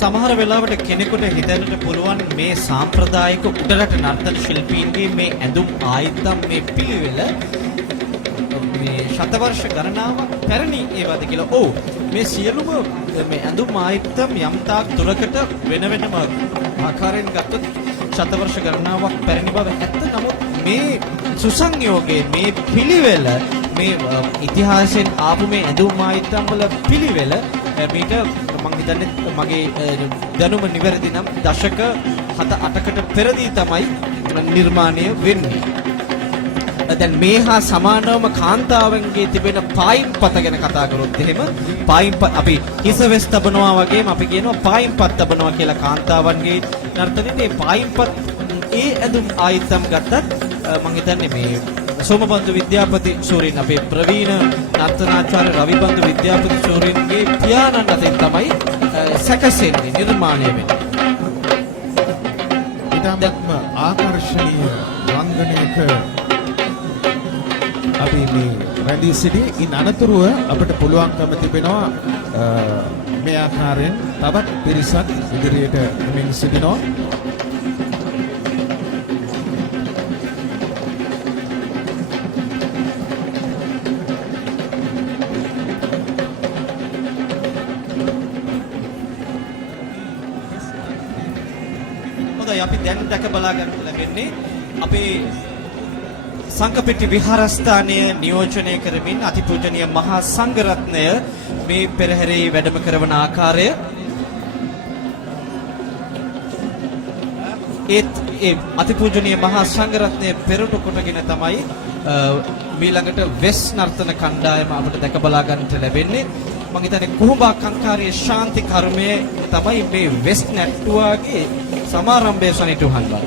සමහර වෙලාවට කෙනෙකුට හිතන්නට පුළුවන් මේ සාම්ප්‍රදායික උඩරට නර්තන ශිල්පීන්ගේ මේ ඇඳුම් ආයිත්තම් මේ පිළිවෙල මේ ශතවර්ෂ ගණනාවක් පැරණි ඒවාද කියලා. ඔව්, මේ සියලුම මේ ඇඳුම් ආයිත්තම් යම් තාක් දුරකට වෙන වෙනම ආකාරයෙන් ගත්තොත් ශතවර්ෂ ගණනාවක් පැරණි බව ඇත්ත. නමුත් මේ සුසංයෝගයේ මේ පිළිවෙල මේ ඉතිහාසයෙන් ආපු මේ ඇඳුම් ආයතන වල පිළිවෙල මීට මම හිතන්නේ මගේ දැනුම නිවැරදි නම් දශක 7-8කට පෙරදී තමයි නිර්මාණය වෙන්නේ. දැන් මේ හා සමානවම කාන්තාවන්ගේ තිබෙන පායින්පත ගැන කතා කරොත් එහෙම පායින්පත අපි හිසවෙස් තබනවා වගේම අපි කියනවා පායින්පත් තබනවා කියලා කාන්තාවන්ගේ නර්තනයේ මේ පායින්පත් ඒ ඇඳුම් ආයතම් ගත්තත් මම හිතන්නේ මේ සෝමබන්දු විද්‍යාපති ශූරින් අපේ ප්‍රවීණ නර්තනාචාර්ය රවිබන්දු විද්‍යාපති ශූරින්ගේ පියාණන් අතරින් තමයි සැකසෙන්නේ නිර්මාණය වෙන්නේ. ඉතාමත්ම ආකර්ශනීය රංගනයක අපි මේ රැඳී සිටි ඉන් අනතුරුව අපිට පුළුවන්කම තිබෙනවා මේ ආකාරයෙන් තවත් පිරිසක් ඉදිරියට මෙන් සිටිනවා. අපි දැන් දැක බලා ගන්න ලැබෙන්නේ අපේ සංඝපෙට්ටි විහාරස්ථානය නියෝජනය කරමින් අතිපූජනීය මහා සංඝරත්නය මේ පෙරහැරේ වැඩම කරවන ආකාරය ඒ අතිපූජනීය මහා සංඝරත්නය පෙරටු කොටගෙන තමයි ඊළඟට වෙස් නර්තන කණ්ඩායම අපිට දැක බලා ගන්නට ලැබෙන්නේ. මම හිතන්නේ කුහුඹා කංකාරිය ශාන්ති කර්මය තමයි මේ වෙස් නැට්ටුවාගේ සමාරම්භය සනිටුහන් වල.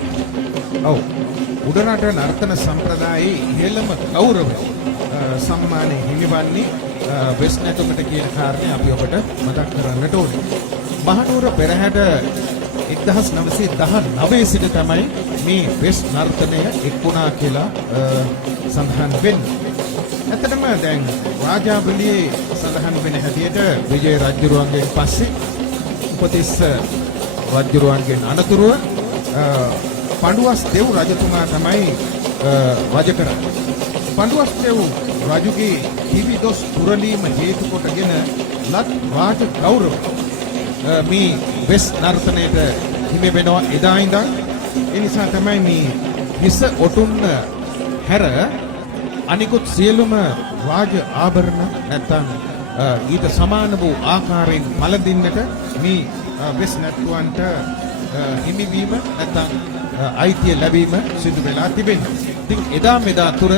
ඔව්. උඩරට නර්තන සම්ප්‍රදායේ ඉහළම ගෞරවය සම්මානය හිමිවන්නේ වෙස් නැටුමට කියන කාරණේ අපි ඔබට මතක් කරන්නට ඕනේ. මහනුවර පෙරහැර 1919 සිට තමයි මේ වෙස් නර්තනය එක්ුණා කියලා සඳහන් වෙන්නේ. ඇත්තටම දැන් රාජාවලියේ සඳහන් වෙන හැටියට විජය රජුරුවන්ගෙන් පස්සේ උපතිස්ස රජුරුවන්ගෙන් අනතුරුව පඬුවස් දෙව් රජතුමා තමයි රජ කරන්නේ. පඬුවස් දෙව් රජුගේ කිවි දොස් පුරලීම හේතු කොටගෙන ලත් රාජ ගෞරව මේ වෙස් නර්තනයට හිමි වෙනවා එදා ඉඳන්. ඒ නිසා තමයි මේ හිස ඔටුන්න හැර අනිකුත් සියලුම රාජ ආභරණ නැත්නම් ඊට සමාන වූ ආකාරයෙන් පළඳින්නට මේ වෙස් නැට්ටුවන්ට හිමිවීම නැත්නම් අයිතිය ලැබීම සිදු වෙලා තිබෙනවා. ඉතින් එදා මෙදා තුර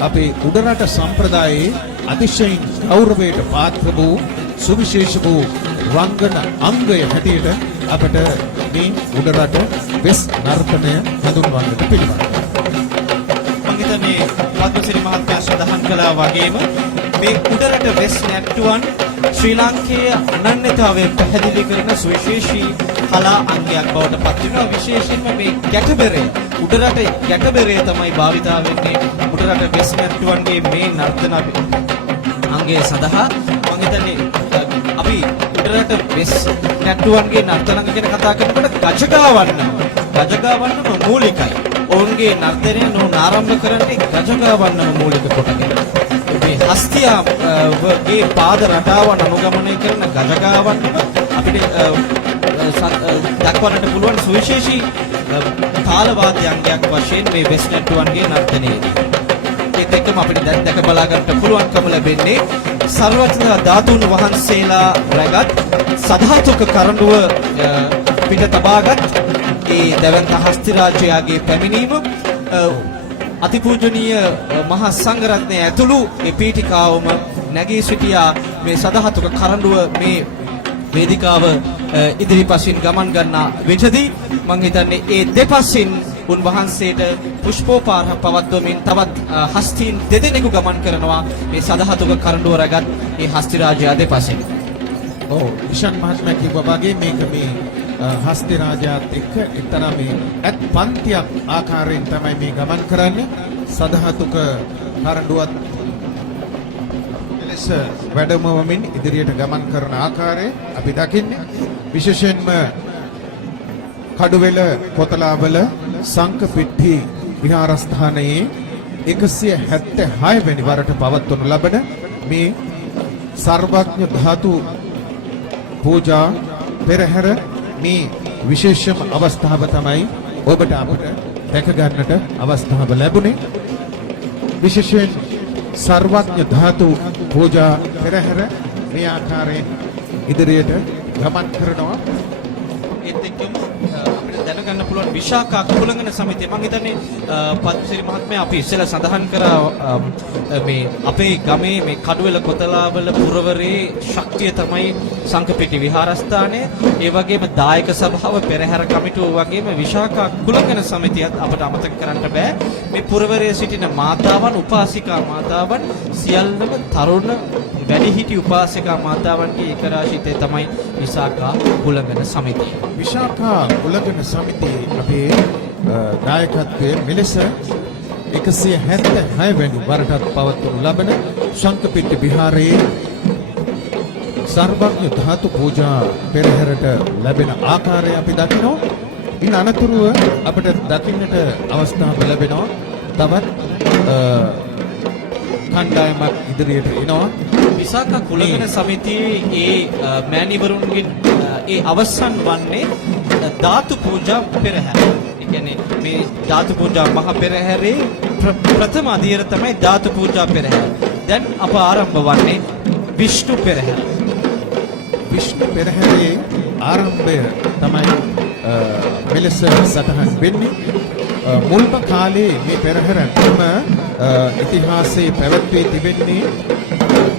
අපේ උඩරට සම්ප්‍රදායේ අතිශයින් ගෞරවයට පාත්‍ර වූ සුවිශේෂ වූ රංගන අංගය හැටියට අපට මේ උඩරට වෙස් නර්තනය හඳුන්වන්නට පිළිවන්. මම හිතන්නේ පද්මසිරි මහත්මයා සඳහන් කළා වගේම මේ උඩරට වෙස් නැට්ටුවන් ශ්‍රී ලාංකේය අනන්‍යතාවය පැහැදිලි කරන සුවිශේෂී කලා අංගයක් බවට පත් වෙනවා. විශේෂයෙන්ම මේ ගැටබෙරය උඩරට ගැටබෙරය තමයි භාවිතා වෙන්නේ උඩරට වෙස් නැට්ටුවන්ගේ මේ නර්තන අංගය සඳහා. මම හිතන්නේ අපි උඩරට වෙස් නැට්ටුවන්ගේ නර්තන අංග ගැන කතා කරනකොට ගජගාවන්නම මූලිකයි. ඔවුන්ගේ නර්තනය ආරම්භ කරන්නේ ගජගාවන්නම මූලික කොටගෙන. මේ හස්තියාගේ පාද රටාවන් අනුගමනය කරන ගජගාවන්නම අපිට දක්වන්නට පුළුවන් සුවිශේෂී තාල වාද්‍ය අංගයක් වශයෙන් මේ වෙස් නැට්ටුවන්ගේ නර්තනයේදී. ඒත් එක්කම අපිට දැන් දැක බලා ගන්නට පුළුවන්කම ලැබෙන්නේ සර්වඥ ධාතුන් වහන්සේලා රැගත් සධාතුක කරඬුව පිට තබාගත් ඒ දැවැන්ත හස්ති රාජයාගේ පැමිණීම අතිපූජනීය මහා සංඝරත්නය ඇතුළු මේ පීඨිකාවම නැගී සිටියා. මේ සදහතුක කරඬුව මේ වේදිකාව ඉදිරිපසින් ගමන් ගන්නා විටදී මම හිතන්නේ ඒ දෙපසින් උන්වහන්සේට පුෂ්පෝපහාර පවත්වමින් තවත් හස්තීන් දෙදෙනෙකු ගමන් කරනවා මේ සදහතුක කරඬුව රැගත් මේ හස්ති රාජයා දෙපසින්. ඔව් ඉෂාන් මහත්මයා කිව්වා වගේ මේක මේ හස්ති රාජයාත් එක්ක එක්තරා මේ ඇත් පන්තියක් ආකාරයෙන් තමයි මේ ගමන් කරන්නේ. සදහතුක කරඬුවත් එලෙස වැඩමවමින් ඉදිරියට ගමන් කරන ආකාරය අපි දකින්නේ. විශේෂයෙන්ම කඩුවෙල කොතලාවල සංඝපෙට්ටි විහාරස්ථානයේ 176 වෙනි වරට පවත්වනු ලබන මේ සර්වඥ ධාතු පූජා පෙරහැර මේ විශේෂම අවස්ථාව තමයි ඔබට අපට දැක ගන්නට අවස්ථාව ලැබුණේ. විශේෂයෙන් සර්වඥ ධාතු පූජා පෙරහැර මේ ආකාරයෙන් ඉදිරියට ගමන් කරනවා. ඒත් එක්කම අපිට දැනගන්න පුළුවන් විශාඛා කුලංගන සමිතිය මම හිතන්නේ පද්මසිරි මහත්මයා අපි ඉස්සෙල්ලා සඳහන් කරා මේ අපේ ගමේ මේ කඩුවෙල කොතලාවල පුරවරේ ශක්තිය තමයි සංකපිටි විහාරස්ථානය. ඒ වගේම දායක සභාව පෙරහැර කමිටුව වගේම විශාඛා කුලංගන සමිතියත් අපට අමතක කරන්න බෑ. මේ පුරවරයේ සිටින මාතාවන් උපාසිකා මාතාවන් සියල්ලම තරුණ වැඩිහිටි උපාසිකා මාතාවන්ගේ ඒකරාශීත්වය තමයි විශාඛා කුලංගන සමිතිය. විශාඛා කුලගන සමිතියේ අපේ දායකත්වයේ මෙලෙස 176 වැනි වරටත් පවත්වනු ලබන සංකපිට්ටි විහාරයේ සර්වඥ ධාතු පූජා පෙරහැරට ලැබෙන ආකාරය අපි දකිනවා. ඉන් අනතුරුව අපට දකින්නට අවස්ථාව ලැබෙනවා තවත් කණ්ඩායමක් ඉදිරියට එනවා. විශාඛා කුලගන සමිතියේ ඒ මෑණිවරුන්ගේ ඒ අවසන් වන්නේ ධාතු පූජා පෙරහැර. ඒ කියන්නේ මේ ධාතු පූජා මහ පෙරහැරේ ප්‍රථම අදියර තමයි ධාතු පූජා පෙරහැර. දැන් අප ආරම්භ වන්නේ විෂ්ණු පෙරහැර. විෂ්ණු පෙරහැරේ ආරම්භය තමයි මෙලෙස සටහන් වෙන්නේ. මුල්ම කාලේ මේ පෙරහැරම ඉතිහාසයේ පැවැත්වී තිබෙන්නේ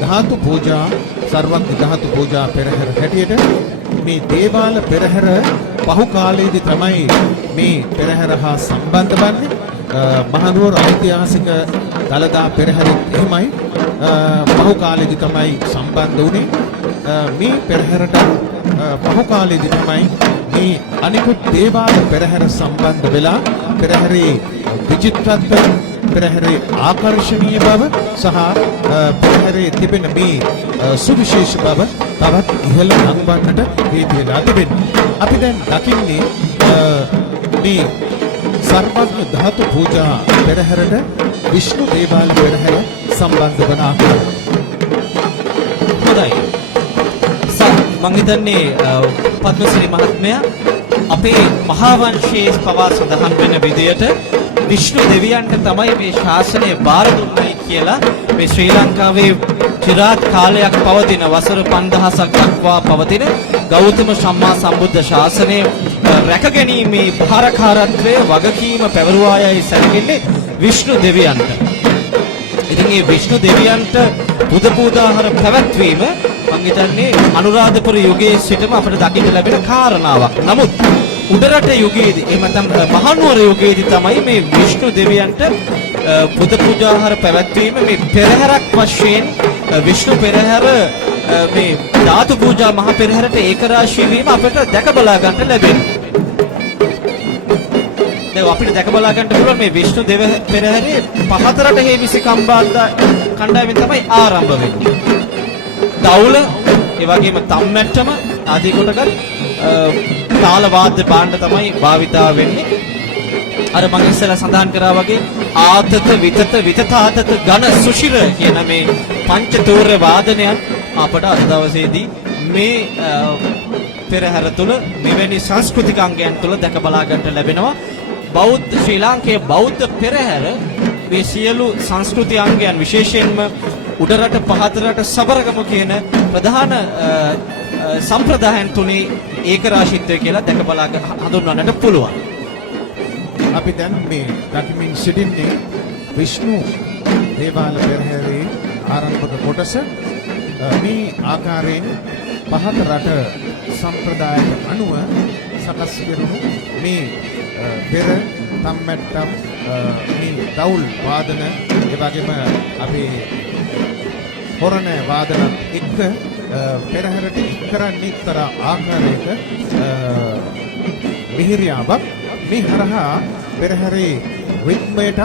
ධාතු පූජා සර්වඥ ධාතු පූජා පෙරහැර හැටියට. මේ දේවාල පෙරහැර පහු කාලයේදී තමයි මේ පෙරහැර හා සම්බන්ධ වන්නේ. මහනුවර ඓතිහාසික දළදා පෙරහැරත් එහෙමයි පහු කාලයේදී තමයි සම්බන්ධ වුණේ. මේ පෙරහැරට පහු කාලයේදී තමයි මේ අනිකුත් දේවාල පෙරහැර සම්බන්ධ වෙලා පෙරහැරේ විචිත්‍රත්වය පෙරහැරේ ආකර්ශනීය බව සහ පෙරහැරේ තිබෙන මේ සුවිශේෂ බව තවත් ඉහළ නංවන්නට හේතු වෙලා තිබෙනවා. අපි දැන් දකින්නේ මේ සර්වඥ ධාතු පූජා පෙරහැරට විෂ්ණු දේවාල පෙරහැර සම්බන්ධ වන ආකාරය. හොඳයි. මම හිතන්නේ පද්මසිරි මහත්මයා අපේ මහා වංශයේ පවා සඳහන් වෙන විදියට විෂ්ණු දෙවියන්ට තමයි මේ ශාසනය බාර දුන්නේ කියලා මේ ශ්‍රී ලංකාවේ චිරාත් කාලයක් පවතින වසර 5000ක් දක්වා පවතින ගෞතම සම්මා සම්බුද්ධ ශාසනය රැකගැනීමේ භාරකාරත්වය වගකීම පැවරුවායයි සැලකෙන්නේ විෂ්ණු දෙවියන්ට. ඉතින් මේ විෂ්ණු දෙවියන්ට පුද පූජාහාර පැවැත්වීම මම හිතන්නේ අනුරාධපුර යුගයේ සිටම අපිට දකින්න ලැබෙන කාරණාවක්. නමුත් උඩරට යුගයේදී එහෙම නැත්නම් මහනුවර යුගයේදී තමයි මේ විෂ්ණු දෙවියන්ට පුද පූජාහාර පැවැත්වීම මේ පෙරහැරක් වශයෙන් විෂ්ණු පෙරහැර මේ ධාතු පූජා මහ පෙරහැරට ඒකරාශී වීම අපිට දැක බලා ගන්න ලැබෙනවා. දැන් අපිට දැක බලා ගන්න පුළුවන් මේ විෂ්ණු දෙව පෙරහැරේ පහතරට හේවිසි කණ්ඩායමෙන් තමයි ආරම්භ වෙන්නේ. දවුල, ඒ වගේම තම්මැට්ටම ආදී කොටගත් තාල වාද්‍ය භාණ්ඩ තමයි භාවිතා වෙන්නේ. අර මම ඉස්සෙල්ලා සඳහන් කරා වගේ ආතත විතත විතතාතත ඝන සුෂිර කියන මේ පංචතෝර්ය වාදනයන් අපට අද දවසේදී මේ පෙරහැර තුල මෙවැනි සංස්කෘතික අංගයන් තුල දැක බලා ගන්නට ලැබෙනවා. බෞද්ධ ශ්‍රී ලාංකේය බෞද්ධ පෙරහැර මේ සියලු සංස්කෘතික අංගයන් විශේෂයෙන්ම උඩරට පහතරට සබරගම කියන ප්‍රධාන සම්ප්‍රදායන් තුනේ ඒකරාශීත්වය කියලා දැක බලා හඳුන්වන්නට පුළුවන්. අපි දැන් මේ දකිමින් සිටින්නේ විෂ්ණු දේවාල පෙරහැරේ ආරම්භක කොටස. මේ ආකාරයෙන් පහත රට සම්ප්‍රදායට අනුව සකස් කෙරුණු මේ පෙර තම්මැට්ටම් මේ දවුල් වාදන ඒ වගේම අපේ හොරණ වාදන එක්ක පෙරහැරට එක්කරන්නේ එක්තරා ආකාරයක මිහිරියාවක්. මේ හරහා පෙරහැරේ රිද්මයට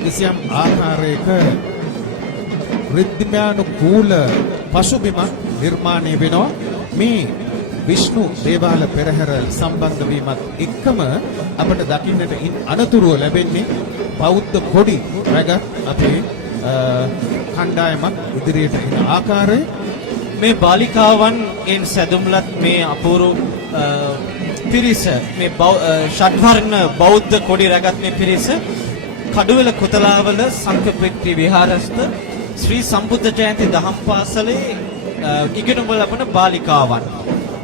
කිසියම් ආකාරයක රිද්මයානුකූල පසුබිමක් නිර්මාණය වෙනවා. මේ විෂ්ණු දේවාල පෙරහැර සම්බන්ධ වීමත් එක්කම අපට දකින්නට අනතුරුව ලැබෙන්නේ බෞද්ධ කොඩි රැගත් අපේ කණ්ඩායමක් ඉදිරියට එන ආකාරය. මේ බාලිකාවන්ගෙන් සැදුම්ලත් මේ අපූර්ව පිරිස මේ ෂඩ්වර්ණ බෞද්ධ කොඩි රැගත් මේ පිරිස කඩුවෙල කොතලාවල සංකප්පෙට්ටි විහාරස්ථ ශ්‍රී සම්බුද්ධ ජයන්ති දහම් පාසලේ ඉගෙනුම ලබන බාලිකාවන්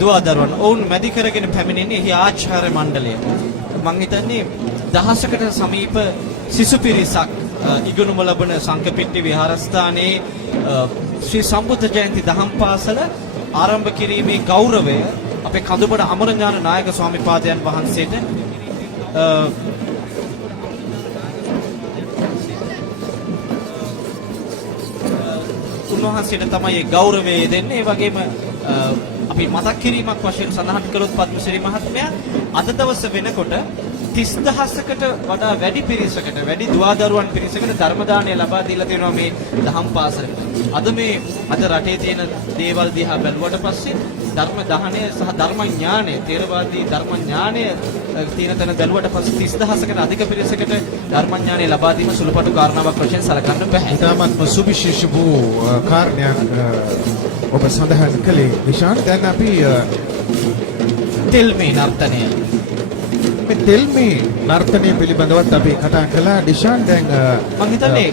දුවදරුවන් ඔවුන් මැදි කරගෙන පැමිණෙන්නේ එහි ආචාර්ය මණ්ඩලය. මම හිතන්නේ දහසකට සමීප සිසු පිරිසක් ඉගෙනුම ලබන සංකපිට්ටි විහාරස්ථානයේ ශ්‍රී සම්බුද්ධ ජයන්ති දහම් පාසල ආරම්භ කිරීමේ ගෞරවය අපේ කඳුබඩ අමරඥාන නායක ස්වාමිපාදයන් වහන්සේට උන්වහන්සේට තමයි ඒ ගෞරවය දෙන්නේ. ඒ වගේම අපි මතක් කිරීමක් වශයෙන් සඳහන් කළොත් පද්මසිරි මහත්මයා අද දවස වෙනකොට 30000කට වඩා වැඩි පිරිසකට වැඩි දුවදරුවන් පිරිසකට ධර්ම දානය ලබා දීලා තියෙනවා මේ දහම් පාසලෙන්. අද රටේ තියෙන දේවල් දිහා බැලුවට පස්සේ ධර්ම දානය සහ ධර්ම ඥානය තේරවාදී ධර්ම ඥානය තියෙන තැන බැලුවට පස්සේ 30000කට අධික පිරිසකට ධර්ම ඥානය ලබා දීම සුළුපටු කාරණාවක් වශයෙන් සලකන්න බෑ. ඉතාමත්ම සුවිශේෂ වූ කාරණයක් ඔබ සඳහන් කළේ නිශාන්. දැන් අපි තෙල් මේ නර්තනය මේ තෙල් මේ නර්තනය පිළිබඳවත් අපි කතා කළා නිශාන්. දැන් මම හිතන්නේ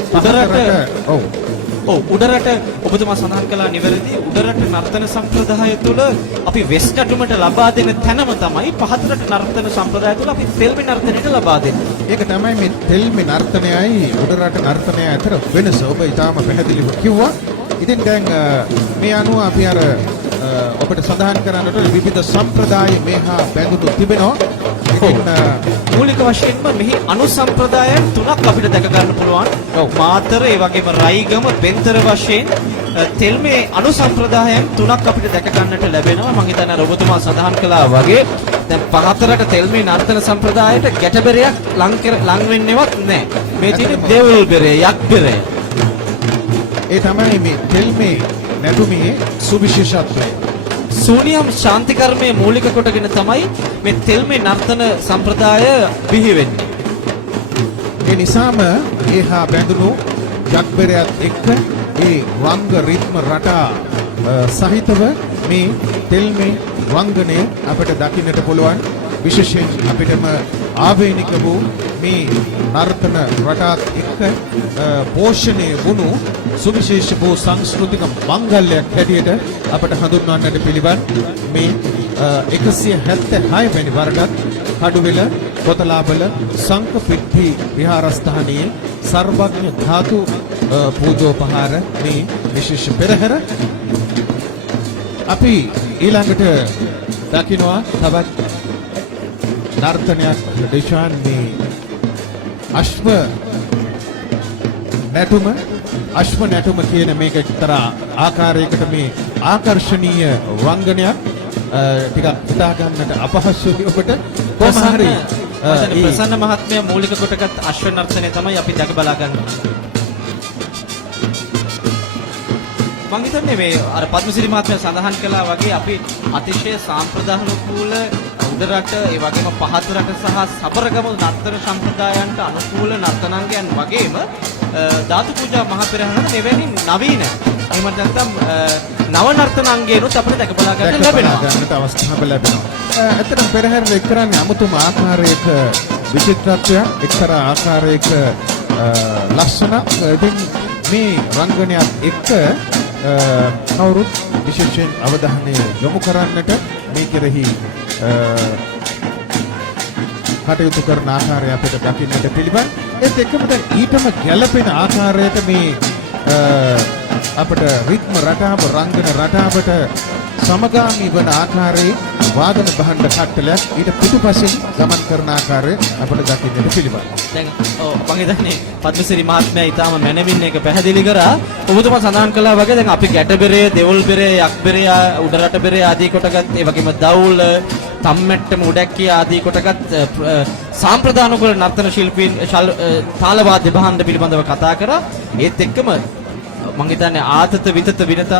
උඩරට ඔබතුමා සඳහන් කළා නිවැරදි. උඩරට නර්තන සම්ප්‍රදාය තුළ අපි වෙස් ගැටුමට ලබා දෙන තැනම තමයි පහතරට නර්තන සම්ප්‍රදාය තුළ අපි තෙල්මි නර්තනයට ලබා දෙන්නේ. ඒක තමයි මේ තෙල්මි නර්තනයයි උඩරට නර්තනය අතර වෙනස. ඔබ ඊටාම පැහැදිලිව කිව්වා. ඉතින් දැන් මේ අනුව අපි අර ඔබට සඳහන් කරන්නට විවිධ සම්ප්‍රදාය මේහා බැඳුණු තිබෙනවා. මූලික වශයෙන්ම මෙහි අනු සම්ප්‍රදායන් තුනක් අපිට දැක ගන්න පුළුවන්. මාතර ඒ වගේම රයිගම බෙන්තර වශයෙන් තෙල්මේ අනු සම්ප්‍රදායන් තුනක් අපිට දැක ගන්නට ලැබෙනවා. මම හිතන්නේ අර ඔබතුමා සඳහන් කළා වගේ දැන් පහතරට තෙල්මේ නර්තන සම්ප්‍රදායට ගැටබෙරයක් ලං වෙන්නේවත් නැහැ. මේ තියෙන්නේ දෙවුල් බෙරය, යක් බෙරය. ඒ තමයි මේ තෙල්මේ නැටුමේ සුවිශේෂත්වය. සූනියම් ශාන්ති කර්මයේ මූලික කොටගෙන තමයි මේ තෙල්මේ නර්තන සම්ප්‍රදාය බිහි වෙන්නේ. ඒ නිසාම ඒහා බැඳුණු ජග්බරයත් එක්ක ඒ වංග රිද්ම රටා සහිතව මේ තෙල්මේ වංගනය අපිට දකින්නට පුළුවන්. විශේෂයෙන් අපිටම ආවේනික වූ මේ නර්තන රටාත් එක්ක පෝෂණය වුණු සුවිශේෂ වූ සංස්කෘතික මංගල්‍යයක් හැටියට අපට හඳුන්වන්නට පිළිවන් මේ 176 වෙනි වරටත් කඩුවෙල කොතලාබල සංකපිට්ටි විහාරස්ථානයේ සර්වඥ ධාතු පූජෝපහාර මේ විශේෂ පෙරහැර. අපි ඊළඟට දකිනවා තවත් නර්තනයක් දේශාන් මේ අශ්ව නැටුම කියන මේක එක්තරා ආකාරයකට මේ ආකර්ෂණීය වංගනයක් ටිකක් හිතා ගන්නට අපහසුයි ඔබට. කොහොම හරි ප්‍රසන්න මහත්මයා මූලික කොටගත් අශ්ව නර්තනය තමයි අපි දැක බලා ගන්නවා. මම හිතන්නේ මේ අර පද්මසිරි මහත්මයා සඳහන් කළා වගේ අපි අතිශය සාම්ප්‍රදානුකූල උඩරට ඒ වගේම පහතරට සහ සබරගම නර්තන සම්ප්‍රදායන්ට අනුකූල නර්තනාංගයන් වගේම ධාතු පූජා මහ පෙරහරන මෙවැනි නවීන එහෙම නැත්නම් නව නර්තනාංගයනොත් අපිට දැක බලා ගන්න ලැබෙනවා. ගන්නට අවස්ථාව ලැබෙනවා. ඇත්තටම පෙරහැර එක්කරන්නේ අමුතුම ආකාරයක විචිත්‍රත්වයක්, එක්තරා ආකාරයක ලස්සනක්. ඉතින් මේ රංගනයත් එක්ක කවුරුත් විශේෂයෙන් අවධානය යොමු කරන්නට මේ කෙරෙහි කටයුතු කරන ආකාරය අපිට දකින්නට පිළිවන්. ඒත් එක්කම දැන් ඊටම ගැළපෙන ආකාරයට මේ අපිට රිද්ම රටාව රංගන රටාවට සමගාමී වන ආකාරයේ වාදන භාණ්ඩ කට්ටලයක් ඊට පිටුපසින් ගමන් කරන ආකාරය අපිට දකින්නට පිළිවන්. දැන් මම හිතන්නේ පද්මසිරි මහත්මයා ඊටාම මැනවින් එක පැහැදිලි කරා. ඔබතුමා සඳහන් කළා වගේ දැන් අපි ගැටබෙරේ, දෙවුල් බෙරේ, යක් බෙරේ, උඩරට බෙරේ ආදී කොටගත් ඒ වගේම දවුල්, තම්මැට්ටම උඩැක්කිය ආදී කොටගත් සාම්ප්‍රදානුකූල නර්තන ශිල්පීන් තාලවාද්‍ය භාණ්ඩ පිළිබඳව කතා කරා. ඒත් එක්කම මම හිතන්නේ ආතත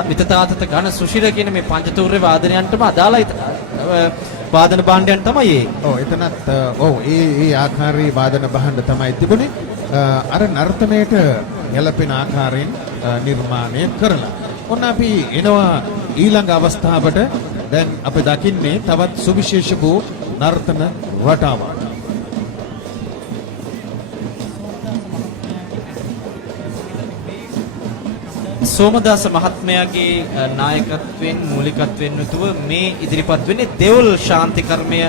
විතතාතත ඝන සුශිර කියන මේ පංචතූර්ය වාදනයන්ටම අදාළයි වාදන භාණ්ඩයන් තමයි ඒ. එතනත් ඒ ආකාරයේ වාදන භාණ්ඩ තමයි තිබුණේ. අර නර්තනයට ගැළපෙන ආකාරයෙන් නිර්මාණය කරලා. ඔන්න අපි එනවා ඊළඟ අවස්ථාවට. දැන් අපි දකින්නේ තවත් සුවිශේෂ වූ නර්තන රටාවක්. සෝමදාස මහත්මයාගේ නායකත්වයෙන් මූලිකත්වයෙන් යුතුව මේ ඉදිරිපත් වෙන්නේ දෙවුල් ශාන්ති කර්මය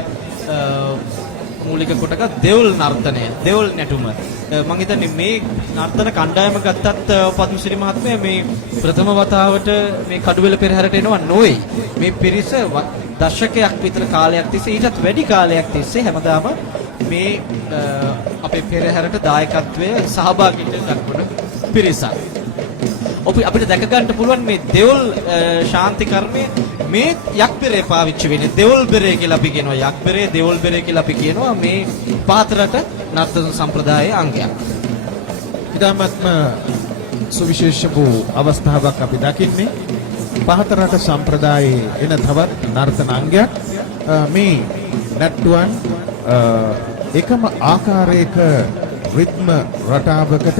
මූලික කොටක දෙවුල් නර්තනය දෙවුල් නැටුම මම හිතන්නේ මේ නර්තන කණ්ඩායම ගත්තත් පද්මසිරි මහත්මයා මේ ප්‍රථම වතාවට මේ කඩුවෙල පෙරහැරට එනවා නොවේ මේ පිරිස දශකයක් විතර කාලයක් තිස්සේ ඊටත් වැඩි කාලයක් තිස්සේ හැමදාම මේ අපේ පෙරහැරට දායකත්වයේ සහභාගීත්වය දක්වන පිරිසක් අපිට දැක ගන්න පුළුවන් මේ දෙවුල් ශාන්ති කර්මය මේ යක් බෙරේ පාවිච්චි වෙන්නේ දෙවුල් බෙරේ කියලා අපි කියනවා යක් බෙරේ දෙවුල් බෙරේ කියලා අපි කියනවා මේ පාතරට නර්තන සම්ප්‍රදායේ අංගයක්. ඉතාමත්ම සුවිශේෂ වූ අවස්ථාවක් අපි දකින්නේ පහතරට සම්ප්‍රදායේ එන තවත් නර්තන අංගයක් මේ නැට්ටුවන් එකම ආකාරයක රිද්ම රටාවකට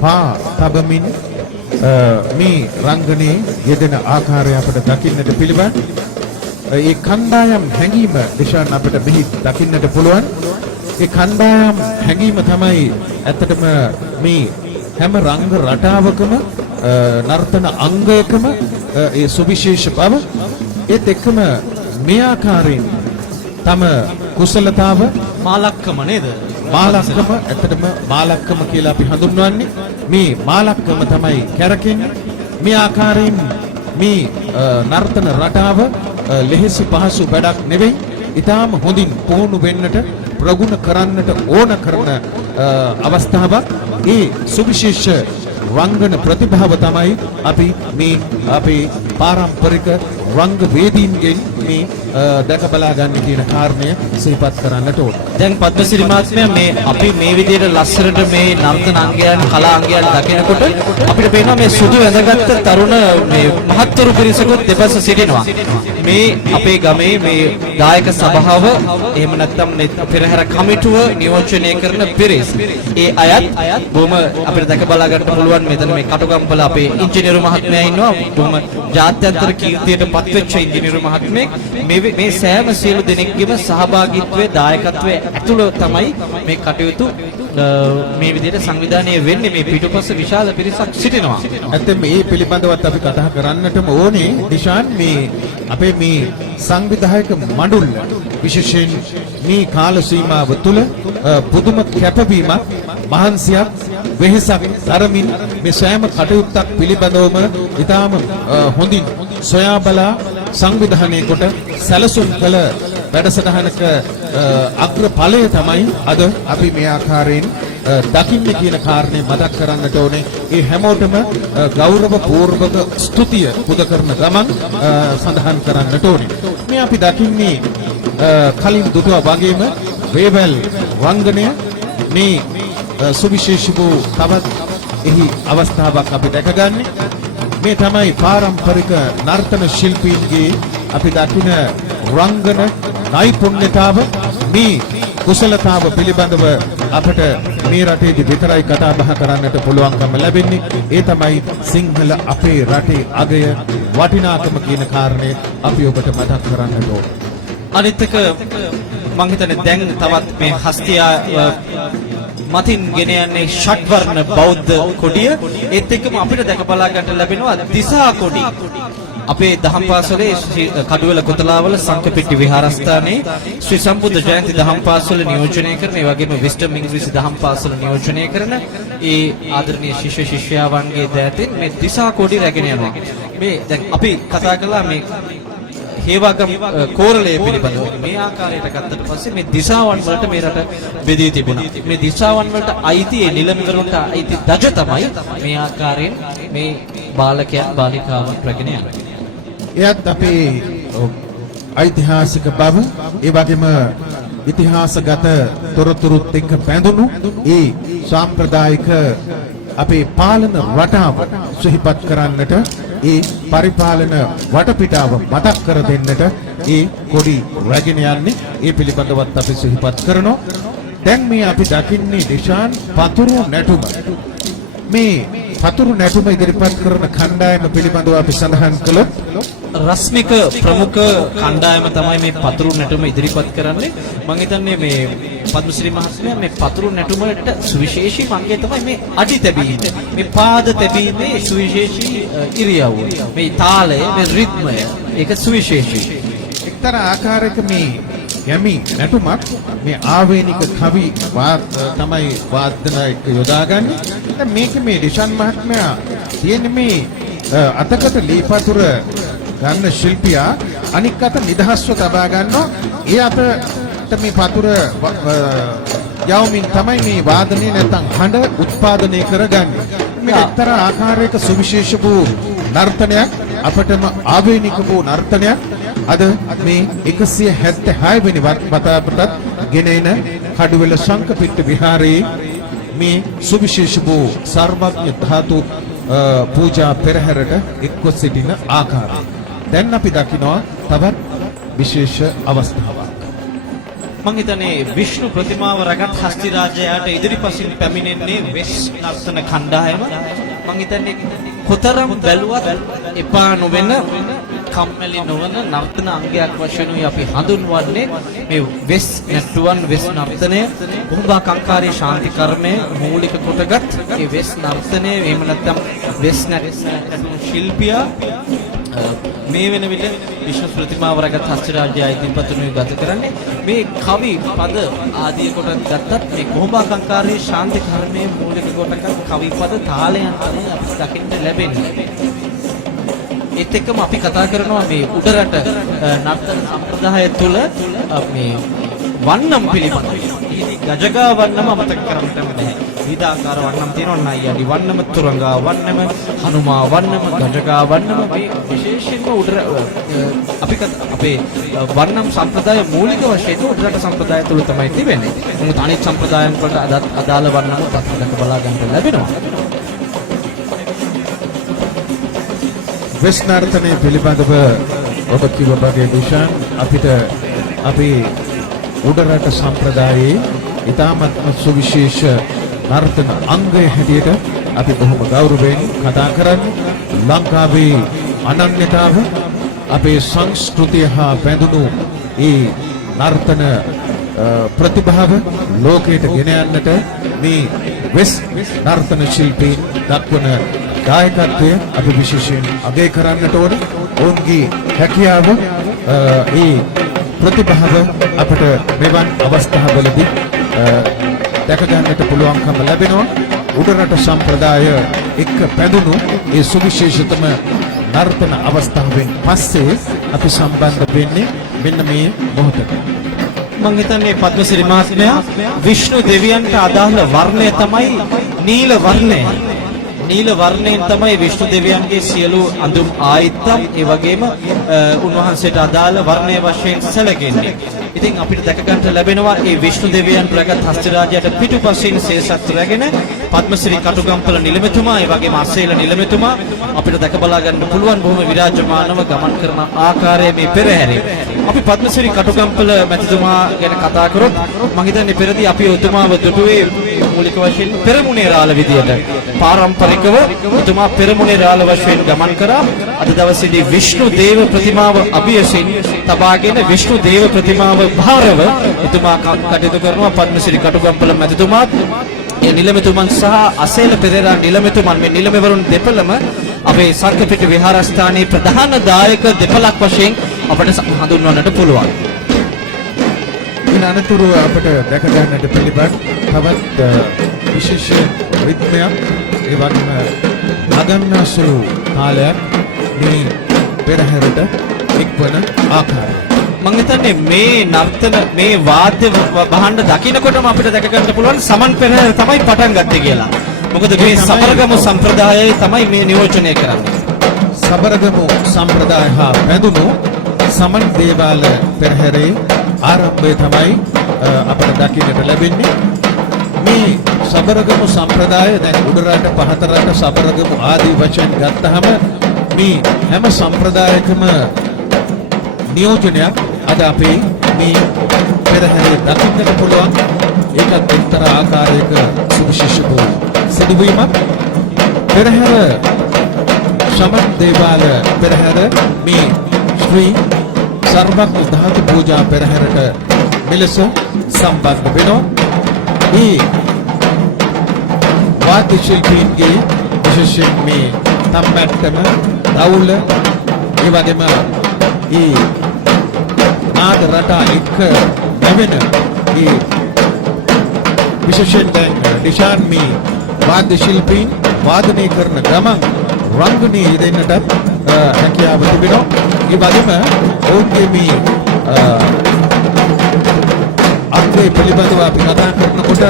පා තබමින් මේ රංගනයේ යෙදෙන ආකාරය අපට දකින්නට පිළිවන්. ඒ කණ්ඩායම් හැඟීම දිශාන් අපිට මෙහි දකින්නට පුළුවන්. ඒ කණ්ඩායම් හැඟීම තමයි ඇත්තටම මේ හැම රංග රටාවකම නර්තන අංගයකම ඒ සුවිශේෂ බව ඒත් එක්කම මේ ආකාරයෙන් තම කුසලතාව මාලක්කම නේද? මාලක්කම ඇත්තටම මාලක්කම කියලා අපි හඳුන්වන්නේ මේ මාලක්කම තමයි කැරකෙන්නේ මේ ආකාරයෙන් මේ නර්තන රටාව ලෙහෙසි පහසු වැඩක් නෙවෙයි ඊටාම හොඳින් පුහුණු වෙන්නට ප්‍රගුණ කරන්නට ඕන කරන අවස්ථාවක් ඒ සුවිශේෂ රංගන ප්‍රතිභාව තමයි අපි මේ අපේ පාරම්පරික රංග වේදීන්ගෙන් මේ දැක බලා ගන්න කියන කාරණය සිහිපත් කරන්නට ඕන. දැන් පද්මසිරි මහත්මයා මේ අපි මේ විදිහට ලස්සනට මේ නර්තන අංගයන් කලා අංගයන් දකිනකොට අපිට පේනවා මේ සුදු වැඳගත් තරුණ මේ මහත්වරු පිරිසකුත් දෙපස සිටිනවා. මේ අපේ ගමේ මේ දායක සභාව එහෙම නැත්නම් පෙරහැර කමිටුව නියෝජනය කරන පිරිස්. ඒ අයත් බොහොම අපිට දැක බලා ගන්න පුළුවන් මෙතන මේ කටුගම්පල අපේ ඉංජිනේරු මහත්මයා ඉන්නවා. බොහොම ජාත්‍යන්තර කීර්තියට පත්වෙච්ච ඉංජිනේරු මහත්මයෙක්. මේ සෑම සියලු දෙනෙක්ගේම සහභාගීත්වයේ දායකත්වයේ ඇතුළත තමයි මේ කටයුතු මේ විදිහට සංවිධානය වෙන්නේ. මේ පිටුපස විශාල පිරිසක් සිටිනවා. ඇත්තම මේ පිළිබඳවත් අපි කතා කරන්නටම ඕනේ දිශාන් මේ අපේ මේ සංවිධායක මඬුල්ල විශේෂයෙන් මේ කාල සීමාව තුළ පුදුම කැපවීමක් මහන්සියක් වෙහෙසක් දරමින් මේ සෑම කටයුත්තක් පිළිබඳවම ඉතාම හොඳින් සොයා බලා සංවිධානය කොට සැලසුම් කළ වැඩසටහනක අග්‍රඵලය තමයි අද අපි මේ ආකාරයෙන් දකින්නේ කියන කාරණේ මතක් කරන්නට ඕනේ. ඒ හැමෝටම ගෞරව පූර්වක ස්තුතිය පුද කරන ගමන් සඳහන් කරන්නට ඕනේ. මේ අපි දකින්නේ කලින් දුටුවා වගේම වේවැල් රංගනය මේ සුවිශේෂී වූ තවත් එහි අවස්ථාවක් අපි දැකගන්නේ. මේ තමයි පාරම්පරික නර්තන ශිල්පීන්ගේ අපි දකින රංගන නෛපුණ්‍යතාව මේ කුසලතාව පිළිබඳව අපට මේ රටේදී විතරයි කතා බහ කරන්නට පුළුවන්කම ලැබෙන්නේ. ඒ තමයි සිංහල අපේ රටේ අගය වටිනාකම කියන කාරණය අපි ඔබට මතක් කරන්නට ඕන. අනිත් එක මම හිතන්නේ දැන් තවත් මේ හස්තියා මතින් ගෙන යන්නේ ෂඩ්වර්ණ බෞද්ධ කොඩිය. ඒත් එක්කම අපිට දැක බලා ගන්න ලැබෙනවා දිසා කොඩි. අපේ දහම් පාසලේ කඩුවෙල කොතලාවල සංකපිට්ටි විහාරස්ථානයේ ශ්‍රී සම්බුද්ධ ජයන්ති දහම් පාසල නියෝජනය කරන ඒ වගේම විස්ටම් ඉංග්‍රීසි දහම් පාසල නියෝජනය කරන ඒ ආදරණීය ශිෂ්‍ය ශිෂ්‍යාවන්ගේ දෑතෙන් මේ දිසා කොඩි රැගෙන යනවා. මේ දැන් අපි කතා කළා මේ හේවාගම් කෝරළය පිළිබඳව මේ ආකාරයට ගත්තට පස්සේ මේ දිසාවන් වලට මේ රට බෙදී තිබුණා. මේ දිසාවන් වලට අයිති ඒ නිලමේවරුන්ට අයිති දජ තමයි මේ ආකාරයෙන් මේ බාලකයන් බාලිකාවන් රැගෙන යන්නේ. එයත් අපේ ඓතිහාසික බව ඒ වගේම ඉතිහාසගත තොරතුරුත් එක්ක බැඳුණු ඒ සාම්ප්‍රදායික අපේ පාලන රටාව සිහිපත් කරන්නට ඒ පරිපාලන වටපිටාව මතක් කර දෙන්නට ඒ කොඩි රැගෙන යන්නේ. ඒ පිළිබඳවත් අපි සිහිපත් කරනවා. දැන් මේ අපි දකින්නේ දිශාන් පතුරු නැටුම. මේ පතුරු නැටුම ඉදිරිපත් කරන කණ්ඩායම පිළිබඳව අපි සඳහන් කළොත් රස්මික ප්‍රමුඛ කණ්ඩායම තමයි මේ පතුරු නැටුම ඉදිරිපත් කරන්නේ. මම හිතන්නේ මේ පද්මශ්‍රී මහත්මයා මේ පතුරු නැටුමට සුවිශේෂී අංගය තමයි මේ අඩි තැබීම. මේ පාද තැබීමේ සුවිශේෂී ඉරියව්ව. මේ තාලය, මේ රිද්මය ඒක සුවිශේෂී. එක්තරා ආකාරයක මේ යමි නැටුමක් මේ ආවේනික කවි තමයි වාදනයට යොදාගන්නේ. දැන් මේක මේ ඩිෂාන් මහත්මයා තියෙන මේ අතකට ලීපතුර ගන්න ශිල්පියා අනික් අත නිදහස්ව තබා ගන්නවා. ඒ අතට මේ පතුර යවමින් තමයි මේ වාදනය නැත්නම් හඬ උත්පාදනය කරගන්නේ. මේ එක්තරා ආකාරයක සුවිශේෂ වූ නර්තනයක්, අපටම ආවේනික වූ නර්තනයක් අද මේ 176 වෙනි වතාවටත් ගෙනෙන කඩුවෙල සංකපිට විහාරයේ මේ සුවිශේෂ වූ සර්වඥ ධාතු පූජා පෙරහැරට එක්ව සිටින ආකාරය. දැන් අපි දකිනවා තවත් විශේෂ අවස්ථාවක්. මං හිතන්නේ විෂ්ණු ප්‍රතිමාව රගත් හස්ති රාජයාට ඉදිරිපසින් පැමිණෙන්නේ වෙස් නර්තන කණ්ඩායම. මං හිතන්නේ කොතරම් බැලුවත් එපා නොවන කම්මැලි නොවන නර්තන අංගයක් වශයෙන් අපි හඳුන්වන්නේ මේ වෙස් නැටුවන් වෙස් නර්තනය. කුඹා කංකාරී ශාන්ති කර්මය මූලික කොටගත් මේ වෙස් නර්තනය එහෙම නැත්නම් වෙස් නැටුම් ශිල්පියා මේ වෙන විට විශ්ව ප්‍රතිමාව රැගත් හස්ති රාජ්‍යය ඉදිරිපත්ුනේ ගත කරන්නේ මේ කවි පද ආදී කොට ගත්තත් මේ කුඹා කංකාරී ශාන්ති කර්මයේ මූලික කොටගත් කවි පද තාලයන් තමයි අපිට දකින්න ලැබෙන්නේ. ඒත් එක්කම අපි කතා කරනවා මේ උඩරට නර්තන සම්ප්‍රදාය තුළ මේ වන්නම් පිළිබඳව. ගජගා වන්නම අමතක කරන්න බෑ. විවිධාකාර වන්නම් තියෙනවා නයියනි වන්නම, තුරංගා වන්නම, හනුමා වන්නම, ගජගා වන්නම මේ විශේෂයෙන්ම අපි අපේ වන්නම් සම්ප්‍රදාය මූලික වශයෙන් උඩරට සම්ප්‍රදාය තුළ තමයි තිබෙන්නේ. නමුත් අනිත් සම්ප්‍රදායන් වලට අදාළ වන්නම තත්ත්වයක බලා ගන්න ලැබෙනවා. වෙස් නර්තනය පිළිබඳව ඔබ කිව්ව වගේ ඩිෂාන් අපිට අපේ උඩරට සම්ප්‍රදායේ ඉතාමත්ම සුවිශේෂ නර්තන අංගය හැටියට අපි බොහොම ගෞරවයෙන් කතා කරන්නේ. ලංකාවේ අනන්‍යතාව අපේ සංස්කෘතිය හා බැඳුණු ඒ නර්තන ප්‍රතිභාව ලෝකයට ගෙන යන්නට මේ වෙස් නර්තන ශිල්පීන් දක්වන දායකත්වය අපි විශේෂයෙන් අගය කරන්නට ඕන. ඔවුන්ගේ හැකියාව ඒ ප්‍රතිභාව අපට මෙවන් අවස්ථාවලදී දැක ගන්නට පුළුවන්කම ලැබෙනවා. උඩරට සම්ප්‍රදාය එක්ක පැඳුණු ඒ සුවිශේෂතම නර්තන අවස්ථාවෙන් පස්සේ අපි සම්බන්ධ වෙන්නේ මෙන්න මේ මොහොතට. මං හිතන්නේ පද්මසිරි මහත්මයා විෂ්ණු දෙවියන්ට අදාළ වර්ණය තමයි නීල වර්ණය. නීල වර්ණයෙන් තමයි විෂ්ණු දෙවියන්ගේ සියලු අඳුම් ආයිත්තම් ඒ වගේම උන්වහන්සේට අදාළ වර්ණය වශයෙන් සැලකෙන්නේ. ඉතින් අපිට දැක ගන්න ලැබෙනවා මේ විෂ්ණු දෙවියන් ප්‍රගත් හස්ති රාජයාට පිටුපසින් සේසත් රැගෙන පද්මශ්‍රී කටුගම්පල නිලමෙතුමා ඒ වගේම අස්සේල නිලමෙතුමා අපිට දැක බලා ගන්න පුළුවන් බොහොම විරාජමානව ගමන් කරන ආකාරය මේ පෙරහැරේ. අපි පද්මශ්‍රී කටුගම්පල මැතිතුමා ගැන කතා කරොත් මම හිතන්නේ පෙරදී අපි උතුමාව දුටුවේ මූලික වශයෙන් පෙරමුණේ රාළ විදියට. පාරම්පරිකව උතුමා පෙරමුණේ රාළ වශයෙන් ගමන් කරා. අද දවසේදී විෂ්ණු දේව ප්‍රතිමාව අභියසින් තබාගෙන විෂ්ණු දේව ප්‍රතිමාව භාරව උතුමා කටයුතු කරනවා. පද්මශ්‍රී කටුගම්පල මැතිතුමාත් ඒ නිලමෙතුමන් සහ අසේල පෙරේරා නිලමෙතුමන් මේ නිලමෙවරුන් දෙපළම අපේ සංකපිට විහාරස්ථානයේ ප්‍රධාන දායක දෙපළක් වශයෙන් අපට හඳුන්වන්නට පුළුවන්. ඉන් අනතුරුව අපට දැක ගන්නට පිළිබඳ තවත් විශේෂ රිද්මයක් ඒ වගේම නගන්නසුළු කාලයක් මේ පෙරහැරට එක්වන ආකාරය. මම හිතන්නේ මේ නර්තන මේ වාද්‍ය භාණ්ඩ දකින්නකොටම අපිට දැක ගන්න පුළුවන් සමන් පෙරහැර තමයි පටන් ගත්තේ කියලා. මොකද මේ සබරගමු සම්ප්‍රදායය තමයි මේ නියෝජනය කරන්නේ. සබරගමු සම්ප්‍රදාය හා බැඳුණු සමන් දේවාල පෙරහැරේ ආරම්භය තමයි අපට දකින්නට ලැබෙන්නේ. මේ සබරගමු සම්ප්‍රදාය දැන් උඩරට පහතරට සබරගමු ආදී වචන ගත්තහම මේ හැම සම්ප්‍රදායකම නියෝජනයක් අද අපේ මේ පෙරහැරේ දකින්නට පුළුවන්. ඒකත් එක්තරා ආකාරයක සුවිශේෂ වූ සිදුවීමක්. පෙරහැර ශමන් දේවාල පෙරහැර මේ ශ්‍රී සර්වඥ ධාතු පූජා පෙරහැරට මෙලෙස සම්බන්ධ වෙනවා. මේ වාද්‍ය ශිල්පීන්ගේ විශේෂයෙන් මේ තම්මැට්ටම දවුල ඒ වගේම මේ නාද රටා එක්ක නැවෙන මේ විශේෂයෙන් දැන් ඩිෂාන් මේ වාද්‍ය ශිල්පීන් වාදනය කරන ගමන් රංගනයේ යෙදෙන්නට හැකියාව තිබෙනවා. ඒ වගේම ඔවුන්ගේ මේ අංගය පිළිබඳව අපි කතා කරනකොට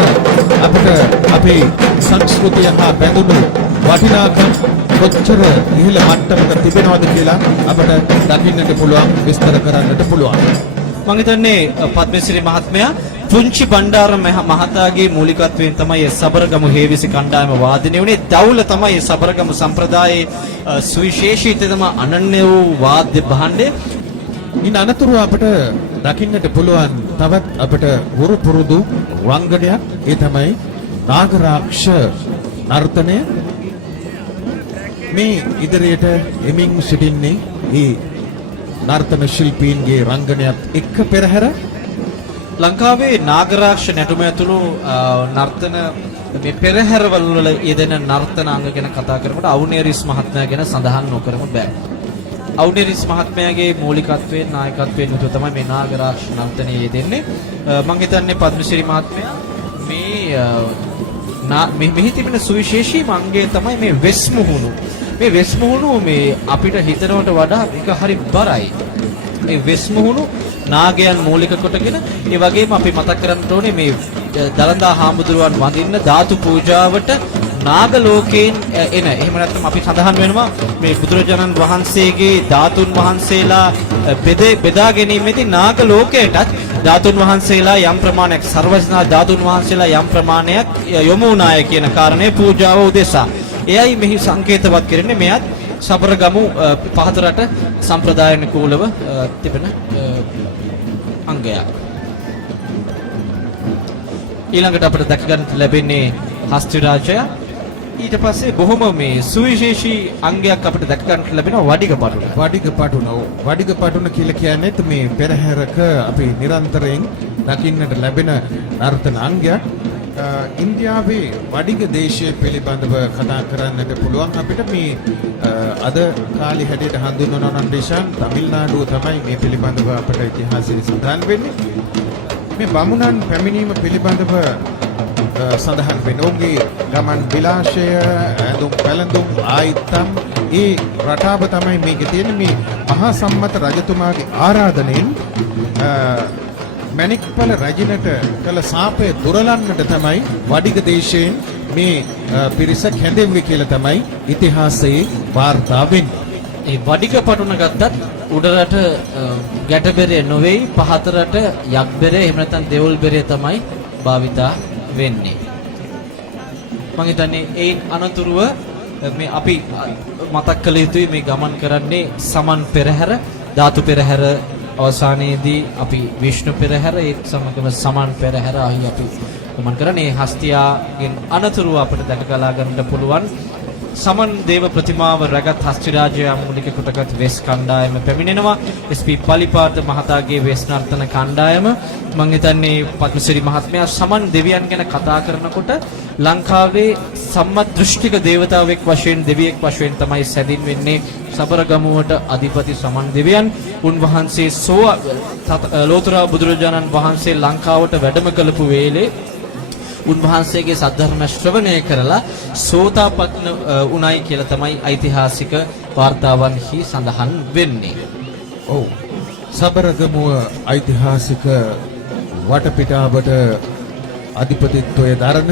අපිට අපේ සංස්කෘතිය හා බැඳුණු වටිනාකම් කොච්චර ඉහළ මට්ටමක තිබෙනවද කියලා අපිට දකින්නට පුළුවන්, විස්තර කරන්නට පුළුවන්. මම හිතන්නේ පද්මසිරි මහත්මයා පුංචි බණ්ඩාර මහතාගේ මූලිකත්වයෙන් තමයි සබරගමු හේවිසි කණ්ඩායම වාදනය වුණේ. දවුල තමයි සබරගමු සම්ප්‍රදායේ සුවිශේෂීතම අනන්‍ය වූ වාද්‍ය භාණ්ඩය. ඉන් අනතුරු අපිට දකින්නට පුළුවන් තවත් අපිට වුරු පුරුදු රංගනයක්. ඒ තමයි නාගරාක්ෂ නර්තනය. මේ ඉදිරියට එමින් සිටින්නේ මේ නර්තන ශිල්පීන්ගේ රංගනයත් එක්ක පෙරහැර. ලංකාවේ නාගරාක්ෂ නැටුම ඇතුළු නර්තන මේ පෙරහැරවල වල යෙදෙන නර්තනාංග ගැන කතා කරනකොට අවුනේරිස් මහත්මයා ගැන සඳහන් නොකරම බෑ. අවුනේරිස් මහත්මයාගේ මූලිකත්වයෙන් නායකත්වයෙන් යුතුව තමයි මේ නාගරාක්ෂ නර්තනයේ යෙදෙන්නේ. මම හිතන්නේ පද්මසිරි මහත්මයා මේ මෙහි තිබෙන සුවිශේෂී අංගය තමයි මේ වෙස් මුහුණු. මේ වෙස් මුහුණු මේ අපිට හිතනවට වඩා එක හරි බරයි. මේ වෙස් මුහුණු නාගයන් මූලික කොටගෙන ඒ වගේම අපි මතක් කරන්න ඕනේ මේ දලදා හාමුදුරුවන් වඳින්න ධාතු පූජාවට නාග ලෝකයෙන් එන එහෙම නැත්නම් අපි සඳහන් වෙනවා මේ බුදුරජාණන් වහන්සේගේ ධාතුන් වහන්සේලා බෙදා ගැනීමේදී නාග ලෝකයටත් ධාතුන් වහන්සේලා යම් ප්‍රමාණයක් සර්වඥා ධාතුන් වහන්සේලා යම් ප්‍රමාණයක් යොමු වුණාය කියන කාරණේ පූජාව උදෙසා. එයයි මෙහි සංකේතවත් කරන්නේ මෙයත් සබරගමු පහත රට සම්ප්‍රදායනුකූලව තිබෙන අංගයක්. ඊළඟට අපිට දැක ගන්නට ලැබෙන්නේ හස්ති රාජය. ඊට පස්සේ බොහොම මේ සුවිශේෂී අංගයක් අපිට දැක ගන්නට ලැබෙනවා වඩිග පටුන. වඩිග පටුන කියලා කියන්නේ මේ පෙරහැරක අපි නිරන්තරයෙන් දකින්නට ලැබෙන නර්තන අංගයක්. ඉන්දියාවේ වඩිග දේශය පිළිබඳව කතා කරන්නට පුළුවන් අපිට මේ අද කාලේ හැටියට හඳුන්වනවා නම් දේශන් තමිල්නාඩුව තමයි මේ පිළිබඳව අපට ඉතිහාසයේ සඳහන් වෙන්නේ. මේ බමුණන් පැමිණීම පිළිබඳව සඳහන් වෙන්නේ ඔවුන්ගේ ගමන් විලාසය, ඇඳුම් පැළඳුම්, ආයිත්තම් ඒ රටාව තමයි මේකේ තියෙන්නේ. මේ මහා සම්මත රජතුමාගේ ආරාධනෙන් මණික්පල රජිනට කළ සාපය දුරලන්නට තමයි වඩිග දේශයෙන් මේ පිරිස කැඳෙව්වේ කියලා තමයි ඉතිහාසයේ වාර්තා වෙන්නේ. ඒ වඩිග පටුන ගත්තත් උඩරට ගැටබෙරේ නොවේයි, පහතරට යක්බෙරේ එහෙම නැත්නම් දෙවුල් බෙරේ තමයි භාවිතා වෙන්නේ. මම හිතන්නේ ඒ අනතුරුව මේ අපි මතක් කළ යුතුයි මේ ගමන් කරන්නේ සමන් පෙරහැර, ධාතු පෙරහැර අවසානයේදී අපි විෂ්ණු පෙරහැර ඒ සමගම සමන් පෙරහැර ආයි අපි ගමන් කරන්නේ. හස්තියාගෙන් අනතුරුව අපිට දැක ගලා ගන්නට පුළුවන් සමන් දේව ප්‍රතිමාව රැගත් හස්ති රාජයා මූලික කොටගත් වෙස් කණ්ඩායම පැමිණෙනවා. එස්.පී. පලිපාත මහතාගේ වෙස් නර්තන කණ්ඩායම. මම හිතන්නේ පද්මසිරි මහත්මයා සමන් දෙවියන් ගැන කතා කරනකොට ලංකාවේ සම්මත් දෘෂ්ටික දේවතාවෙක් වශයෙන් දෙවියෙක් වශයෙන් තමයි සැදින් වෙන්නේ සබරගමුවට අධිපති සමන් දෙවියන්. උන්වහන්සේ ලෝතර බුදුරජාණන් වහන්සේ ලංකාවට වැඩම කළපු වේලේ උන්වහන්සේගේ සද්ධර්ම ශ්‍රවණය කරලා සෝතාපන්න උණයි කියලා තමයි ඓතිහාසික වාර්තාවන්හි සඳහන් වෙන්නේ. ඔව්. සබරගමුව ඓතිහාසික වටපිටාවට අධිපතිත්වයේ දරන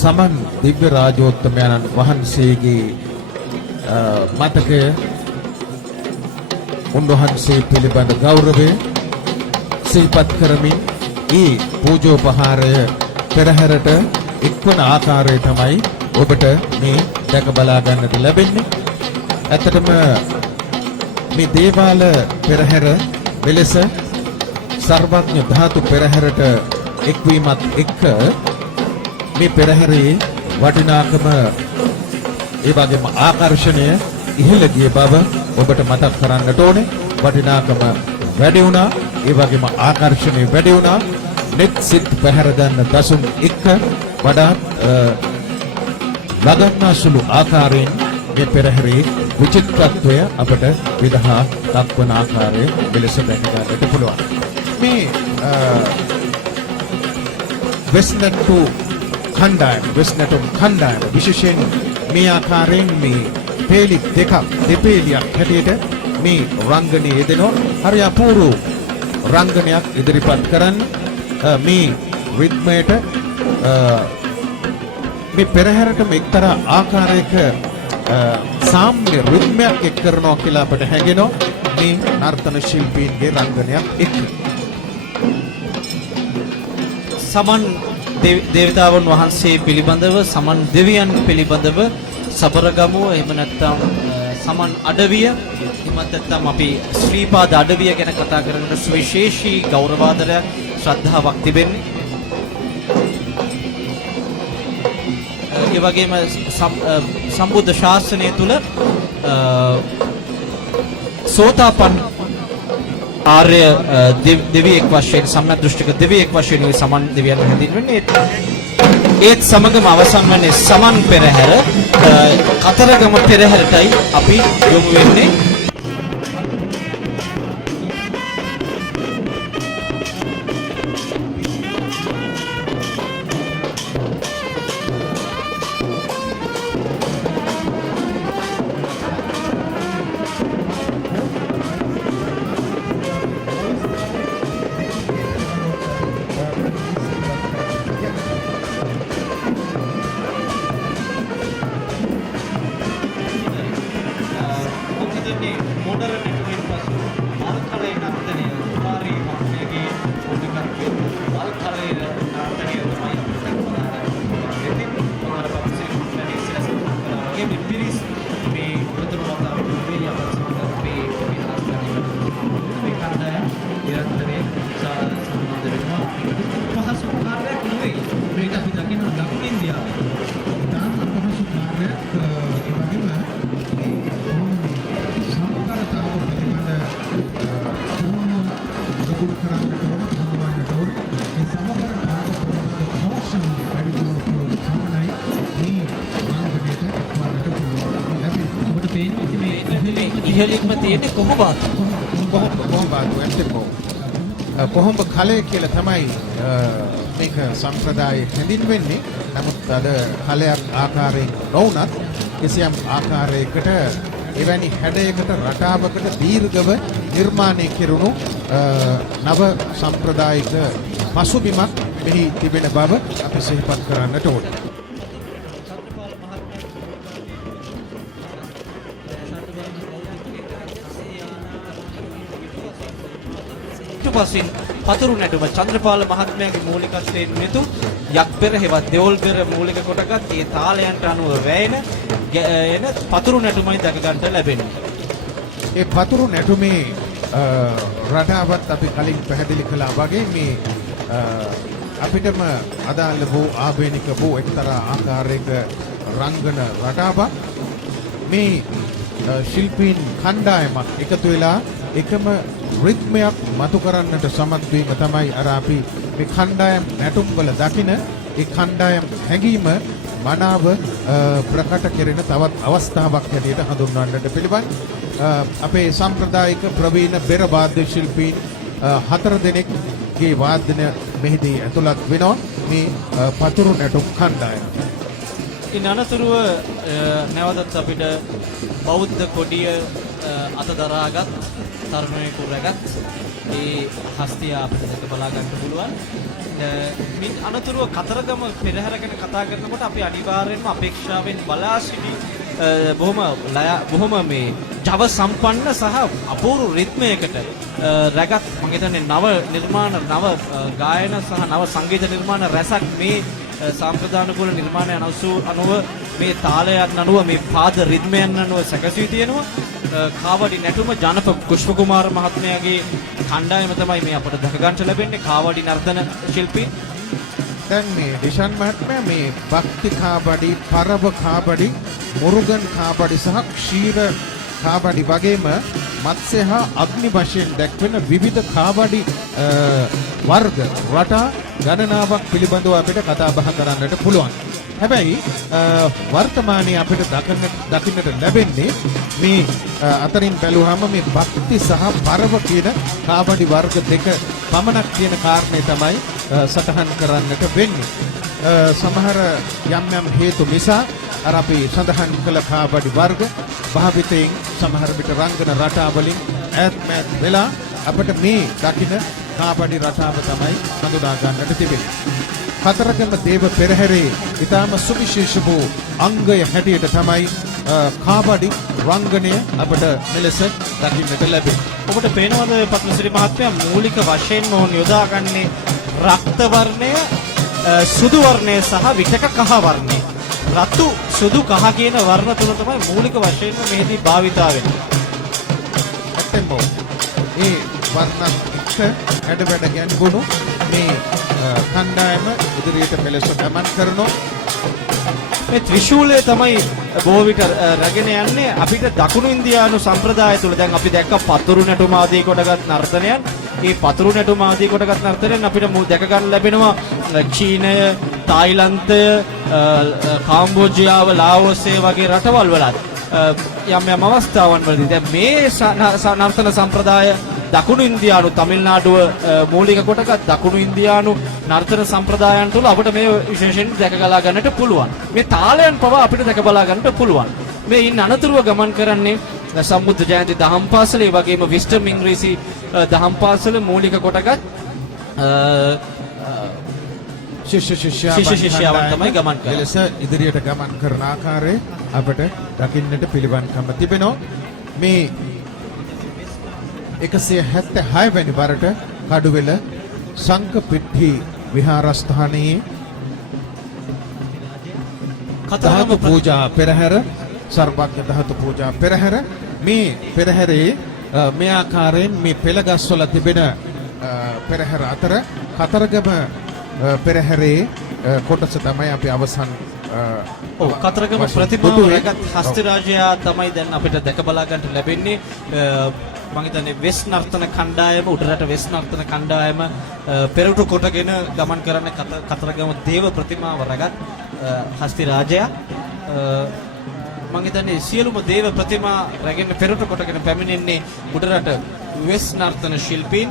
සමන් දිව්‍ය රාජෝත්තමයන්න් වහන්සේගේ මතකය උන්වහන්සේ පිළිබඳ ගෞරවය සිහිපත් කරමින් ඒ පූජෝපහාරය පෙරහැරට එක්වන ආකාරය තමයි ඔබට මේ දැක බලා ගන්නට ලැබෙන්නේ. ඇත්තටම මේ දේවාල පෙරහැර මෙලෙස සර්වඥ ධාතු පෙරහැරට එක්වීමත් එක්ක මේ පෙරහැරේ වටිනාකම ඒ වගේම ආකර්ෂණය ඉහළ ගිය බව ඔබට මතක් කරන්නට ඕනේ. වටිනාකම වැඩි වුණා. ඒ වගේම ආකර්ෂණය වැඩි වුණා. net සිත් පැහැර ගන්න දසුන් එක වඩාත් ලගන්නාසුළු ආකාරයෙන් මේ පෙරහැරේ විචිත්‍රත්වය අපට විදහා දක්වන ආකාරය මෙලෙස දැක ගන්නට පුළුවන්. මේ වෙස්නටු කණ්ඩායම විශේෂයෙන් මේ ආකාරයෙන් මේ පේලි දෙකක් දෙපේලියක් හැටියට මේ රංගනයේ යෙදෙනවා. හරි අපූර්ව රංගනයක් ඉදිරිපත් කරන්න මේ රිද්මයට මේ පෙරහැරටම එක්තරා ආකාරයක සාම්‍ය රිද්මයක් එක් කරනවා කියලා අපට හැඟෙනවා මේ නර්තන ශිල්පීන්ගේ රංගනයක් එක්ක. සමන් දේවතාවුන් වහන්සේ පිළිබඳව සමන් දෙවියන් පිළිබඳව සබරගමුව එහෙම නැත්නම් සමන් අඩවිය එහෙම නැත්නම් අපි ශ්‍රීපාද අඩවිය ගැන කතා කරනකොට සුවිශේෂී ගෞරවාදරයක් ශ්‍රද්ධාවක් තිබෙන්නේ. ඒ වගේම සම්බුද්ධ ශාසනය තුල සෝතාපන්න ආර්ය දෙවියෙක් වශයෙන් සම්‍යක් දෘෂ්ටික දෙවියෙක් වශයෙන් ওই සමන් දෙවියන් හැඳින්වෙන්නේ. ඒත් සමගම අවසන් වන්නේ සමන් පෙරහැර කතරගම පෙරහැරටයි අපි යොමු වෙන්නේ. ඉහළින්ම තියෙන්නේ කොහොඹාතු. කොහොඹාතු ඇත්තටම කොහොඹ කලය කියලා තමයි මේක සම්ප්‍රදායේ හැඳින්වෙන්නේ. නමුත් අද කලයක් ආකාරයෙන් නොවුනත් කිසියම් ආකාරයකට එවැනි හැඩයකට රටාවකට දීර්ඝව නිර්මාණය කෙරුණු නව සම්ප්‍රදායික පසුබිමක් මෙහි තිබෙන බව අපි සිහිපත් කරන්නට ඕනේ. පසින් පතුරු නැටුම චන්ද්‍රපාල මහත්මයාගේ මූලිකත්වයෙන් මෙතු යක් පෙර හෙවත් දෙවොල් පෙර මූලික කොටගත් ඒ තාලයන්ට අනුව වැයෙන එන පතුරු නැටුමයි දැක ගන්නට ලැබෙන්නේ. ඒ පතුරු නැටුමේ රටාවත් අපි කලින් පැහැදිලි කළා වගේ මේ අපිටම අදාළ වූ ආවේනික වූ එක්තරා ආකාරයක රංගන රටාවක් මේ ශිල්පීන් කණ්ඩායමක් එකතු වෙලා එකම රිද්මයක් මතු කරන්නට සමත් වීම තමයි අර අපි මේ කණ්ඩායම් නැටුම් වල දකින ඒ කණ්ඩායම් හැඟීම මනාව ප්‍රකට කෙරෙන තවත් අවස්ථාවක් හැටියට හඳුන්වන්නට පිළිවන්. අපේ සම්ප්‍රදායික ප්‍රවීණ බෙර වාද්‍ය ශිල්පීන් 4 දෙනෙක්ගේ වාදනය මෙහිදී ඇතුළත් වෙනවා මේ පතුරු නැටුම් කණ්ඩායම. ඉන් අනතුරුව නැවතත් අපිට බෞද්ධ කොඩිය අත දරාගත් තරුණයෙකු රැගත් ඒ හස්තිය අපිට දැක බලා ගන්න පුළුවන්. මින් අනතුරුව කතරගම පෙරහැර ගැන කතා කරනකොට අපි අනිවාර්යයෙන්ම අපේක්ෂාවෙන් බලා සිටි බොහොම මේ ජව සම්පන්න සහ අපූර්ව රිද්මයකට රැගත් මම හිතන්නේ නව නිර්මාණ නව ගායන සහ නව සංගීත නිර්මාණ රැසක් මේ සම්ප්‍රදානුකූල නිර්මාණයන් අනුව මේ තාලයන් අනුව මේ පාද රිද්මයන් අනුව සැකසී තියෙනවා. කාවඩි නැටුම ජනප කුෂ්ප කුමාර මහත්මයාගේ කණ්ඩායම තමයි මේ අපට දැක ගන්නට ලැබෙන්නේ. කාවඩි නර්තන ශිල්පී දැන් මේ ඩිෂන් මහත්මයා මේ භක්ති කාබඩි, පරව කාබඩි, මුරුගන් කාබඩි සහ ක්ෂීර කාබඩි වගේම මත්ස්‍ය හා අග්නි වශයෙන් දැක්වෙන විවිධ කාබඩි වර්ග රටා ගණනාවක් පිළිබඳව අපිට කතා බහ කරන්නට පුළුවන්. හැබැයි වර්තමානයේ අපිට දකින්නට ලැබෙන්නේ මේ අතරින් බැලුවාම මේ භක්ති සහ පරව කියන කාබඩි වර්ග දෙක පමණක් කියන කාරණේ තමයි සටහන් කරන්නට වෙන්නේ. සමහර යම් හේතු නිසා අර අපි සඳහන් කළ කාබඩි වර්ග භාවිතයෙන් සමහර විට රංගන රටා වලින් ඈත් වෙලා අපිට මේ දකින්න කාබඩි රටාව තමයි හඳුනා ගන්නට තිබෙන්නේ. කතරගම දේව පෙරහැරේ ඊටම සුවිශේෂ වූ අංගය හැටියට තමයි කාබඩි රංගනය අපිට මෙලෙස දකින්නට ලැබෙන්නේ. ඔබට පේනවද පත්මසිරි මහත්මයා මූලික වශයෙන් ඕන යොදාගන්නේ රක්ත වර්ණය, සුදු වර්ණය සහ විටක කහ වර්ණය. රතු, සුදු, කහ කියන වර්ණ තුන තමයි මූලික වශයෙන්ම මෙහිදී භාවිතා වෙන්නේ. ඇත්තෙන්ම ඒ වර්ණ එක්ක හැඩ වැඩ ගැන්වුණු මේ කණ්ඩායම ඉදිරියට මෙලෙස ගමන් කරනවා. මේ ත්‍රිශූලය තමයි බොහෝ විට රැගෙන යන්නේ අපිට දකුණු ඉන්දියානු සම්ප්‍රදාය තුළ. දැන් අපි දැක්ක පතුරු නැටුම ආදී කොටගත් නර්තනයන්. මේ පතුරු නැටුම ආදී කොටගත් නර්තනයන් අපිට දැක ගන්න ලැබෙනවා චීනය, තායිලන්තය, කාම්බෝජියාව, ලාओस වගේ රටවල් වලත් යම් අවස්ථාවන් වලදී දැන් මේ නර්තන සම්ප්‍රදාය දකුණු ඉන්දියානු, තමිල්නාඩුව මූලික කොටගත් දකුණු ඉන්දියානු නර්තන සම්ප්‍රදායන් තුළ අපිට මේ විශේෂයෙන් දැක ගලා ගන්නට පුළුවන්. මේ තාලයන් පවා අපිට දැක බලා ගන්නට පුළුවන්. මේ ඉන්න අනතුරුව ගමන් කරන්නේ සම්බුද්ධ ජයන්ති දහම් පාසල, ඒ වගේම විස්ටම් ඉංග්‍රීසි දහම් පාසල මූලික කොටගත් ශිෂ්‍යයන් තමයි ගමන් කරන්නේ. එලෙස ඉදිරියට ගමන් කරන ආකාරය අපිට දකින්නට පිළිවන්කම තිබෙනවා. මේ 176 වැනි වරට කඩුවෙල සංඝපිට්ඨි විහාරස්ථානයේ ධාතු පූජා පෙරහැර, සර්වඥ ධාතු පූජා පෙරහැර, මේ පෙරහැරේ මේ ආකාරයෙන් මේ පෙළගස්වල තිබෙන පෙරහැර අතර කතරගම පෙරහැරේ කොටස තමයි අපි අවසන් කතරගම ප්‍රතිමාව රැගත් හස්තිරාජයා තමයි දැන් අපිට දැක බලා ගන්නට ලැබෙන්නේ. මම හිතන්නේ වෙස් නර්තන කණ්ඩායම, උඩරට වෙස් නර්තන කණ්ඩායම පෙරටු කොටගෙන ගමන් කරන කතරගම දේව ප්‍රතිමාව රැගත් හස්තිරාජයා. මම හිතන්නේ සියලුම දේව ප්‍රතිමා රැගෙන පෙරටු කොටගෙන පැමිණෙන්නේ උඩරට වෙස් නර්තන ශිල්පීන්.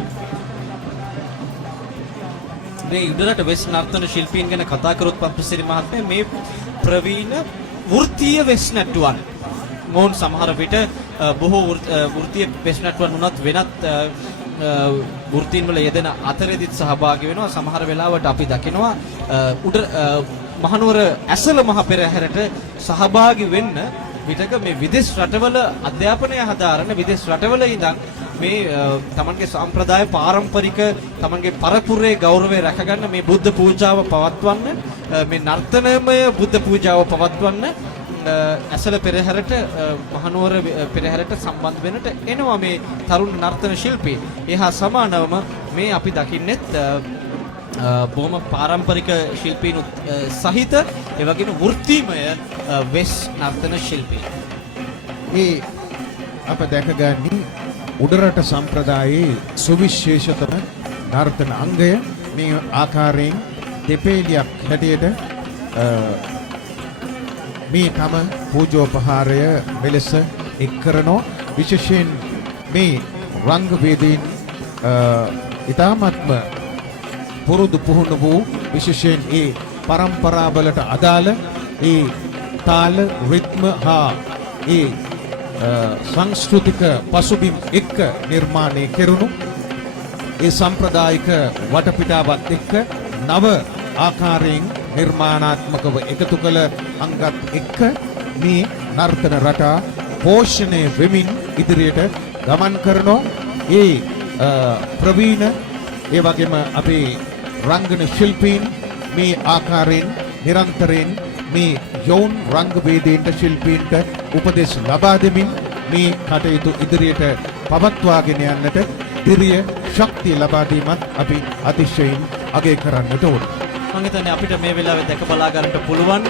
මේ උඩරට වෙස් නර්තන ශිල්පීන් ගැන කතා කරොත් පත්මසිරි මහත්මයා මේ ප්‍රවීණ වෘත්තීය වෙස් නැටුවන් මොවුන් සමහර විට බොහෝ වෘත්තීය වෙස් නැටුවන් වුණත් වෙනත් වෘත්තීන් වල යෙදෙන අතරෙදිත් සහභාගී වෙනවා. සමහර වෙලාවට අපි දකිනවා මහනුවර ඇසල මහ පෙරහැරට සහභාගී වෙන්න විතක මේ විදේශ රටවල අධ්‍යාපනය හදාරන විදේශ රටවල ඉඳන් මේ තමන්ගේ සම්ප්‍රදාය පාරම්පරික තමන්ගේ පරපුරේ ගෞරවය රැකගන්න මේ බුද්ධ පූජාව පවත්වන්න, මේ නර්තනමය බුද්ධ පූජාව පවත්වන්න ඇසල පෙරහැරට, මහනුවර පෙරහැරට සම්බන්ධ වෙන්නට එනවා මේ තරුණ නර්තන ශිල්පී. එහා සමානවම මේ අපි දකින්නෙත් බොහොම පාරම්පරික ශිල්පීන් සහිත ඒ වගේම වෘත්තීමය වෙස් නර්තන ශිල්පී. මේ අප දැකගන්නේ උඩරට සම්ප්‍රදායේ සුවිශේෂතම නර්තන අංගය. මේ ආකාරයෙන් දෙපේලියක් හැටියට මේ තම පූජෝපහාරය මෙලෙස එක් කරනෝ. විශේෂයෙන් මේ රංග වේදීන් ඉතාමත්ම පුරුදු පුහුණු වූ, විශේෂයෙන් ඒ පරම්පරාවලට අදාළ ඒ තාල, රිද්ම හා ඒ සංස්කෘතික පසුබිම් එක්ක නිර්මාණය කෙරුණු ඒ සම්ප්‍රදායික වටපිටාවත් එක්ක නව ආකාරයෙන් නිර්මාණාත්මකව එකතු කළ අංගත් එක්ක මේ නර්තන රටා පෝෂණය වෙමින් ඉදිරියට ගමන් කරනවා. ඒ ප්‍රවීණ ඒ වගේම අපේ රංගන ශිල්පීන් මේ ආකාරයෙන් නිරන්තරයෙන් මේ යෞන් රංග වේදීන්ට, ශිල්පීන්ට උපදෙස් ලබා දෙමින් මේ කටයුතු ඉදිරියට පවත්වාගෙන යන්නට ධෛර්ය ශක්තිය ලබා දීමත් අපි අතිශයින් අගය කරන්නට ඕන. මම හිතන්නේ අපිට මේ වෙලාවේ දැක බලා ගන්නට පුළුවන්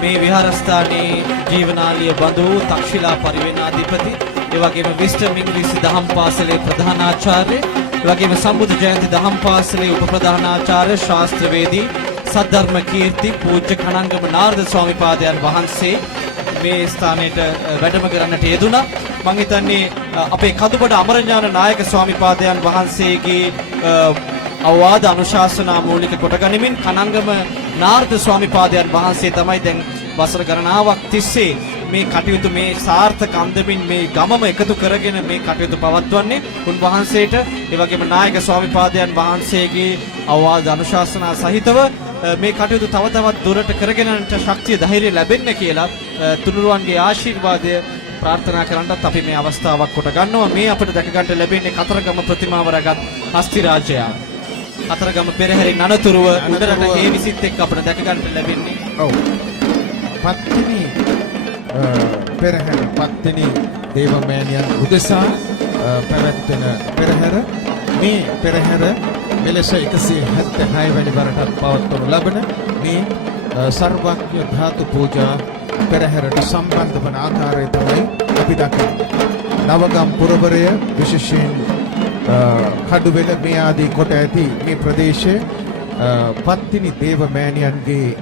මේ විහාරස්ථානයේ ජීවනාලිය බඳු තක්ෂිලා පරිවේනාධිපති ඒ වගේම විස්ටම් ඉංග්‍රීසි දහම් පාසලේ ප්‍රධානාචාර්ය ඒ වගේම සම්බුදු ජයන්ති දහම් පාසලේ උපප්‍රධානාචාර්ය ශාස්ත්‍රවේදී සද්ධර්ම කීර්ති පූජ්‍ය කණංගම නාරද ස්වාමීපාදයන් වහන්සේ මේ ස්ථානයට වැඩම කරන්නට යෙදුණා. මම හිතන්නේ අපේ කඳුබඩ අමරඥාන නායක ස්වාමීපාදයන් වහන්සේගේ අවවාද අනුශාසනා මූලික කොට ගනිමින් කණංගම නාරද ස්වාමීපාදයන් වහන්සේ තමයි දැන් වසර ගණනාවක් තිස්සේ මේ කටයුතු මේ සාර්ථක අන්දමින් මේ ගමම එකතු කරගෙන මේ කටයුතු පවත්වන්නේ. උන්වහන්සේට ඒ වගේම නායක ස්වාමීපාදයන් වහන්සේගේ අවවාද අනුශාසනා සහිතව මේ කටයුතු තව තවත් දුරට කරගෙන යන්නට ශක්තිය ධෛර්යය ලැබෙන්න කියලා තුනුරුවන්ගේ ආශිර්වාදය ප්‍රාර්ථනා කරන්නත් අපි මේ අවස්ථාවක් කොට ගන්නවා. මේ අපිට දැක ගන්න ලැබෙන්නේ කතරගම ප්‍රතිමාව රැගත් හස්තිරාජයා. කතරගම පෙරහැරින් අනතුරුව උඩරට හේවිසිත් එක්ක අපිට දැක ගන්න ලැබෙන්නේ. ඔව්. පත්තිනි පෙරහැර පත්තිනි දේවමෑණියන් උදෙසා පැවැත්වෙන පෙරහැර මේ පෙරහැර මෙලෙස 176 වැනි වරටත් පවත්වනු ලබන මේ සර්වඥ ධාතු පූජා පෙරහැරට සම්බන්ධ වන ආකාරය තමයි අපි දකින්නේ. නවගම් පුරවරය විශේෂයෙන් කඩුවෙල මේ ආදී කොට ඇති මේ ප්‍රදේශයේ පත්තිනි දේවමෑණියන්ගේ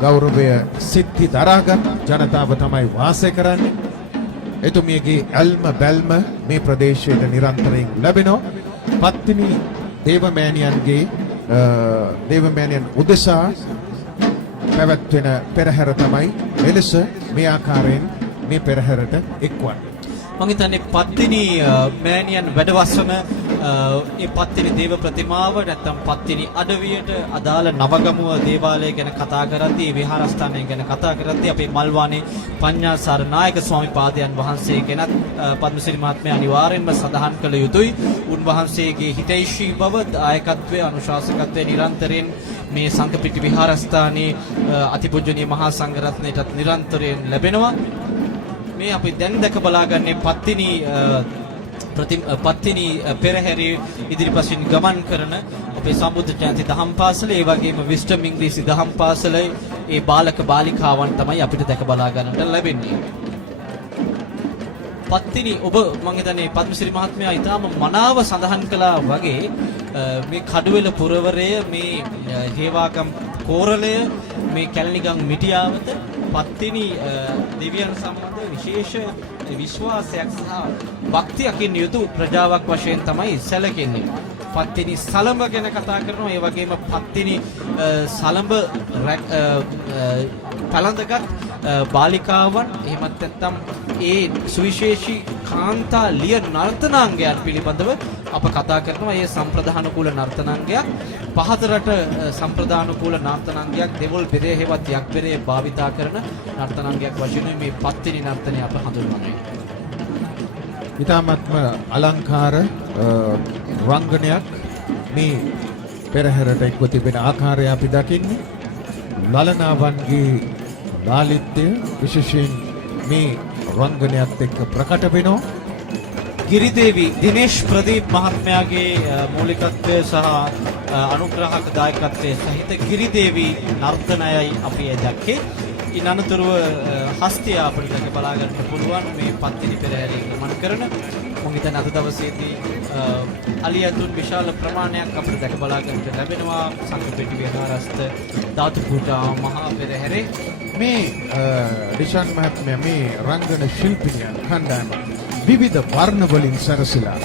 ගෞරවය සිත්ති දරාගත් ජනතාව තමයි වාසය කරන්නේ. එතුමියගේ ඇල්ම බැල්ම මේ ප්‍රදේශයට නිරන්තරයෙන් ලැබෙනවා. පත්තිනි දේවමෑණියන් උදෙසා පැවැත්වෙන පෙරහැර තමයි එලෙස මේ ආකාරයෙන් මේ පෙරහැරට එක්වන්නේ. මම හිතන්නේ පත්තිනි මෑණියන් වැඩවසන ඒ පත්තිනි දේව ප්‍රතිමාව නැත්නම් පත්තිනි අඩවියට අදාළ නවගමුව දේවාලය ගැන කතා කරද්දී විහාරස්ථානය ගැන කතා කරද්දී අපේ මල්වානේ පඤ්ඤාසාර නායක ස්වාමීපාදයන් වහන්සේ ගැනත් පද්මසිරි මහත්මයා අනිවාර්යෙන්ම සඳහන් කළ යුතුයි. උන්වහන්සේගේ හිතෛෂී බව දායකත්වයේ අනුශාසකත්වයේ නිරන්තරයෙන් මේ සංඝපිටි විහාරස්ථානයේ අතිපූජනීය මහා සංඝරත්නයටත් නිරන්තරයෙන් ලැබෙනවා. මේ අපි දැන් දැක බලාගන්නේ පත්තිනි පෙරහැරි ඉදිරිපසින් ගමන් කරන අපේ සම්බුද්ධ ජයන්ති දහම් පාසලේ ඒ වගේම විස්ටම් ඉංග්‍රීසි දහම් පාසලේ ඒ බාලක බාලිකාවන් තමයි අපිට දැක බලා ගන්නට ලැබෙන්නේ. පත්තිනි ඔබ මම හිතන්නේ පද්මසිරි මහත්මයා ඊටාම මනාව සඳහන් කළා වගේ මේ කඩුවෙල පුරවරය මේ හේවාගම් කෝරළය මේ කැලණිගම් මිටියාවත පත්තිනි දෙවියන් සම්බන්ධ විශේෂ විශ්වාසයක් සහ භක්තියකින් යුතු ප්‍රජාවක් වශයෙන් තමයි සැලකෙන්නේ. පත්තිනි සලඹ ගැන කතා කරනවා. ඒ වගේම පත්තිනි සලඹ පළඳගත් බාලිකාවන් එහෙමත් නැත්නම් ඒ සුවිශේෂී කාන්තා ලිය නර්තනාංගයන් පිළිබඳව අප කතා කරනවා. ඒ සම්ප්‍රදානුකූල නර්තනාංගයක් පහත රට සම්ප්‍රදානුකූල නර්තනාංගයක් දෙවොල් බෙරේ හෙවත් යක් බෙරේ භාවිතා කරන නර්තනාංගයක් වශයෙන් මේ පත්තිනි නර්තනය අප හඳුන්වන්නේ. ඊටාත්ම අලංකාර රංගනයක් මේ පෙරහැරට එක්ව තිබෙන ආකාරය අපි දකින්නේ. ලලනාවන්ගේ ලාලිත්‍ය විශේෂයෙන් මේ රංගනයත් එක්ක ප්‍රකට වෙනවා. ගිරිදේවි දිනේෂ් ප්‍රදීප් මහත්මයාගේ මූලිකත්වය සහ අනුග්‍රහක දායකත්වයේ සහිත ගිරිදේවි නර්තනයයි අපි දැක්කේ. ඉන් අනතුරුව හස්තිය අපිට දැක බලා ගන්න පුළුවන් මේ පත්තිනි පෙරහැරේ ගමන් කරන. මම හිතන්නේ අද දවසේදී අලියතුන් විශාල ප්‍රමාණයක් අපිට දැක බලා ගන්නට ලැබෙනවා සංඝපෙට්ටි විහාරස්ථ ධාතු පූජා මහා පෙරහැරේ. මේ ඩිෂාන් මහත්මයා මේ රංගන ශිල්පිනියන් කණ්ඩායම විවිධ වර්ණ වලින් සැරසිලා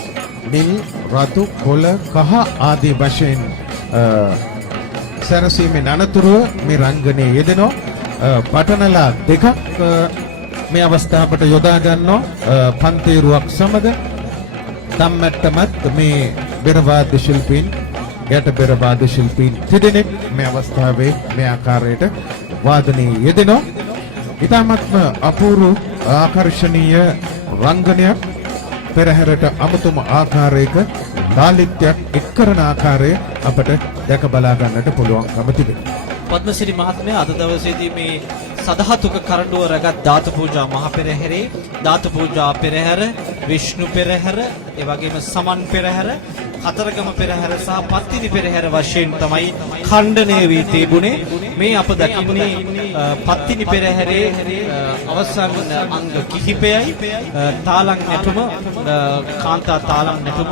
නිල් රතු කොළ කහ ආදී වශයෙන් සැරසීමෙන් අනතුරුව මේ රංගනයේ යෙදෙනවා. පටනලා දෙකක් මේ අවස්ථාවට යොදා ගන්නවා. පන්තේරුවක් සමග ධම්මැට්ටමත් මේ බෙරවාද්‍ය ශිල්පීන් ගැට බෙරවාද්‍ය ශිල්පීන් තිදෙනෙක් මේ අවස්ථාවේ මේ ආකාරයට වාදනයේ යෙදෙනවා. ඊටමත්ම අපූර්ව ආකර්ෂණීය රංගනයක් පෙරහැරට අමුතුම ආකාරයක ලාලිත්‍යයක් එක් කරන ආකාරය අපට දැක බලා ගන්නට පුළුවන්කම තිබෙනවා. පද්මසිරි මහත්මයා අද දවසේදී මේ සදහතුක කරඬුව රැගත් ධාතු පූජා මහ පෙරහැරේ ධාතු පූජා පෙරහැර විෂ්ණු පෙරහැර ඒ වගේම සමන් පෙරහැර කතරගම පෙරහැර සහ පත්තිනි පෙරහැර වශයෙන් තමයි ඛණ්ඩනය වී තිබුණේ. මේ අප දකින්නේ පත්තිනි පෙරහැරේ අවසන් අංග කිහිපයයි. තාලම් නැටුම කාන්තා තාලම් නැටුම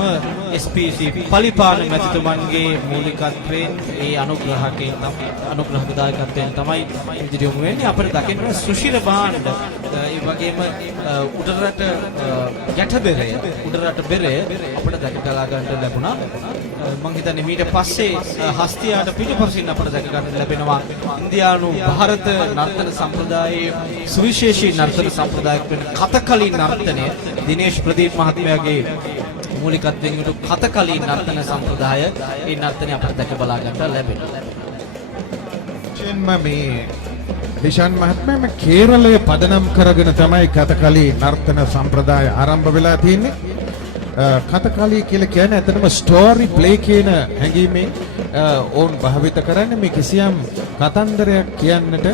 SPC පලිපාන මැතිතුමන්ගේ මූලිකත්වයෙන් ඒ අනුග්‍රහදායකත්වයෙන් තමයි ඉදිරි යොමු වෙන්නේ. අපිට දකින්න සුශීල භාණ්ඩ ඒ වගේම උඩරට ගැටබෙරය උඩරට බෙරය අපිට දැකලා ගන්න ලැබුණා. මම හිතන්නේ මීට පස්සේ හස්තියාට පිටුපසින් අපිට දැක ගන්න ලැබෙනවා ඉන්දියානු ಭಾರತ නර්තන සම්ප්‍රදායේ සුවිශේෂී නර්තන සම්ප්‍රදායක් වෙන කතකලි නර්තනය දිනේෂ් ප්‍රදීප් මහත්මයාගේ මූලිකත්වයෙන් යුතු කතකලි නර්තන සම්ප්‍රදාය ඒ නර්තනය අපිට දැක බලා ගන්න ලැබෙනවා. එන්ම මේ දිශාන් මහත්මයා මේ කේරළය පදනම් කරගෙන තමයි කතකලි නර්තන සම්ප්‍රදාය ආරම්භ වෙලා තියෙන්නේ. කතකලි කියලා කියන්නේ ඇත්තටම ස්ටෝරි ප්ලේ කියන හැඟීමෙන් ඕන් භාවිත කරන්නේ මේ කිසියම් කතන්දරයක් කියන්නට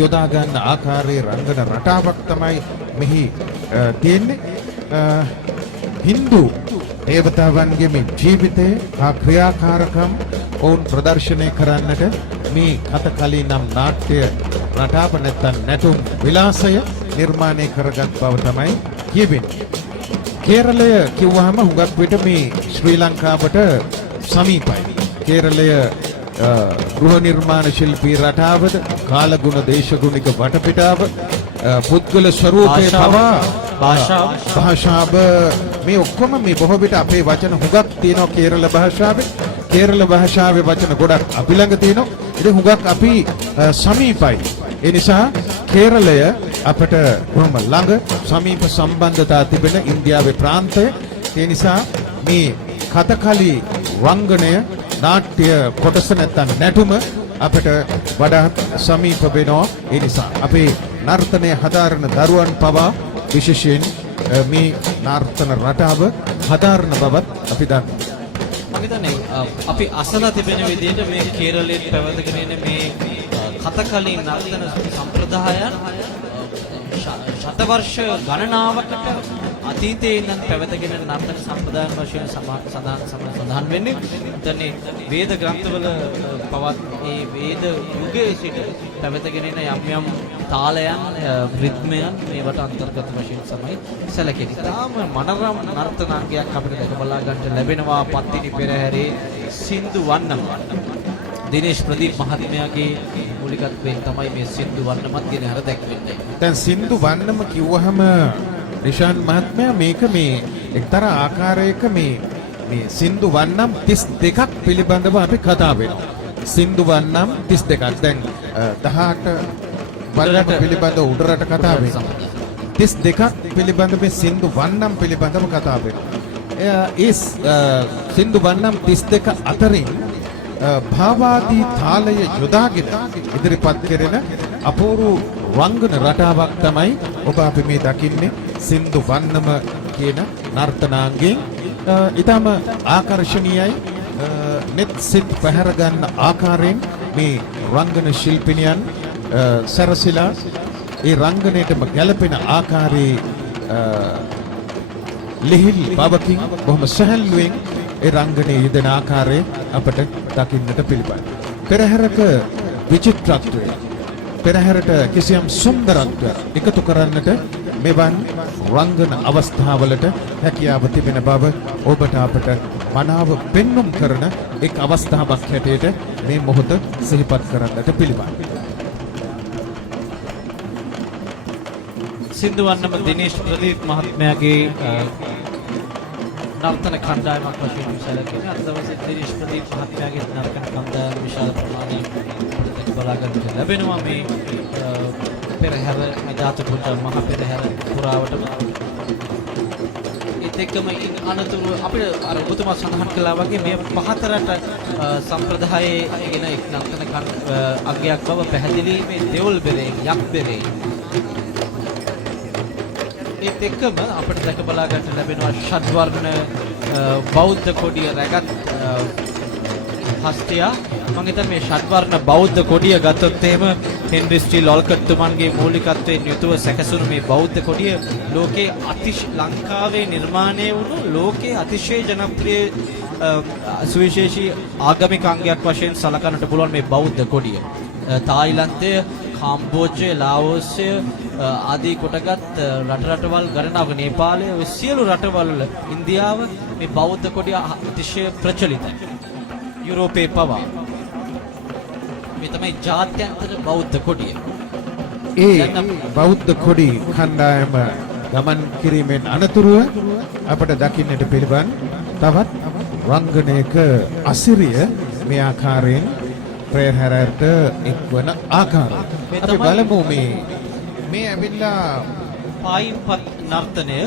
යොදා ගන්න ආකාරයේ රංගන රටාවක් තමයි මෙහි තියෙන්නේ. හින්දු දේවතාවන්ගේ මේ ජීවිතය හා ක්‍රියාකාරකම් ඔවුන් ප්‍රදර්ශනය කරන්නට මේ කතකලි නම් නාට්‍ය රටාව නැත්නම් නැටුම් විලාසය නිර්මාණය කරගත් බව තමයි කියවෙන්නේ. කේරළය කිව්වහම හුඟක් විට මේ ශ්‍රී ලංකාවට සමීපයි. කේරළය ගෘහ නිර්මාණ ශිල්පී රටාවද කාලගුණ දේශගුණික වටපිටාව පුද්ගල ස්වරූපයේ පවා භාෂාව මේ ඔක්කොම මේ බොහෝ විට අපේ වචන හුඟක් තියෙනවා කේරළ භාෂාවේ. කේරළ භාෂාවේ වචන ගොඩක් අපි ළඟ තියෙනවා. ඉතින් හුඟක් අපි සමීපයි. ඒ නිසා කේරළය අපට බොහොම ළඟ සමීප සම්බන්ධතා තිබෙන ඉන්දියාවේ ප්‍රාන්තය. ඒ නිසා මේ කතකලි රංගනය නාට්‍ය කොටස නැත්නම් නැටුම අපට වඩාත් සමීප වෙනවා. ඒ නිසා අපේ නර්තනය හදාරන දරුවන් පවා විශේෂයෙන් මේ නර්තන රටාව හදාරන බවත් අපි දන්නවා. මම හිතන්නේ අපි අසලා තිබෙන විදිහට මේ කේරළයේ පැවතගෙන ඉන්න මේ කතකලි නර්තන සම්ප්‍රදායන් ශතවර්ෂ ගණනාවකට අතීතයේ ඉඳන් පැවතගෙන නර්තන සම්ප්‍රදායන් වශයෙන් සඳහන් වෙන්නේ. එතනේ වේද ග්‍රන්ථවල පවත් ඒ වේද යුගයේ සිට පැවතගෙන ඉන්න යම් යම් තාලයන් රිද්මයන් මේවට අන්තර්ගත වශයෙන් තමයි සැලකෙන්නේ. තාම මනරම් නර්තනාංගයක් අපිට දැක බලා ගන්න ලැබෙනවා පත්තිනි පෙරහැරේ සින්දු වන්නම. දිනේෂ් ප්‍රදීප් මහත්මයාගේ මූලිකත්වයෙන් තමයි මේ සින්දු වන්නමත් ගෙන හර දැක්වෙන්නේ. දැන් සින්දු වන්නම කිව්වහම නිශාන් මහත්මයා මේක මේ එක්තරා ආකාරයක මේ සින්දු වන්නම් 32ක් පිළිබඳව අපි කතා වෙනවා. සින්දු වන්නම් 32ක්. දැන් 18 වරකට පිළිබඳව උඩරට කතා වෙනවා. 32ක් පිළිබඳව මේ සින්දු වන්නම් පිළිබඳව කතා වෙනවා. ඒ සින්දු වන්නම් 32 අතරින් භාවාදී තාලය යොදාගෙන ඉදිරිපත් කෙරෙන අපූර්ව රංගන රටාවක් තමයි ඔබ අපි මේ දකින්නේ සින්දු වන්නම කියන නර්තනාංගයෙන්. ඊටම ආකර්ශනීයයි. net සිත් පැහැර ගන්න ආකාරයෙන් මේ රංගන ශිල්පිනියන් සරසිලා ඒ රංගනයටම ගැලපෙන ආකාරයේ ලිහිල් බවකින් බොහොම සැහැල්ලුවෙන් ඒ රංගනයේ යෙදෙන ආකාරය අපට දකින්නට පිළිබඳ. පෙරහැරක විචිත්‍රත්වය පෙරහැරට කිසියම් සුන්දරත්වයක් එකතු කරන්නට මෙවන් රංගන අවස්ථාවලට හැකියාව තිබෙන බව ඔබට අපට මනාව පෙන්눔 කරන එක් අවස්ථාවක් හැටියට මේ මොහොත සිහිපත් කරන්නට පිළිබඳ. සින්දු වන්නම දිනේෂ් ප්‍රදීප් මහත්මයාගේ නර්තන කණ්ඩායමක් වශයෙන් සැලකෙන අද දවසේ දිනේෂ් ප්‍රදීප මහත්මයාගේ නර්තන කණ්ඩායම විශාල ප්‍රමාණයක් බලා ගන්නට ලැබෙනවා මේ පෙරහැර ජාතකුට මහ පෙරහැර පුරාවටම. ඒත් එක්කම අනතුරු අපිට අර ඔබතුමා සඳහන් කළා වගේ මේ පහතරට සම්ප්‍රදායේ එන එක් නර්තන අගයක් බව පැහැදිලි මේ දෙවොල් බෙරේ යක් බෙරේ. ඒත් එක්කම අපිට දැක බලා ගන්න ලැබෙනවා ෂඩ්වර්ණ බෞද්ධ කොඩිය රැගත් හස්තියා. මම හිතන්නේ මේ ෂඩ්වර්ණ බෞද්ධ කොඩිය ගත්තොත් එහෙම හෙන්රි ස්ටීල් ඔල්කට් තුමන්ගේ මූලිකත්වයෙන් යුතුව සැකසුණු මේ බෞද්ධ කොඩිය ලංකාවේ නිර්මාණය වුණු ලෝකයේ අතිශය ජනප්‍රිය සුවිශේෂී ආගමික අංගයක් වශයෙන් සලකන්නට පුළුවන් මේ බෞද්ධ කොඩිය. තායිලන්තය, කාම්බෝජය, ලාෝසය ආදී කොටගත් රටවල් ගණනාවක නේපාලය ඔය සියලු රටවල් වල ඉන්දියාව මේ බෞද්ධ කොඩිය අතිශය ප්‍රචලිතයි. යුරෝපයේ පවා මේ තමයි ජාත්‍යන්තර බෞද්ධ කොඩිය. ඒ බෞද්ධ කොඩි කණ්ඩායම ගමන් කිරීමෙන් අනතුරුව අපට දකින්නට පිළිබඳ තවත් රංගනයක අසිරිය මේ ආකාරයෙන් ප්‍රේරහරට එක්වන ආකාරය. අපි බලමු මේ ඇවිල්ලා පායින්පත් නර්තනය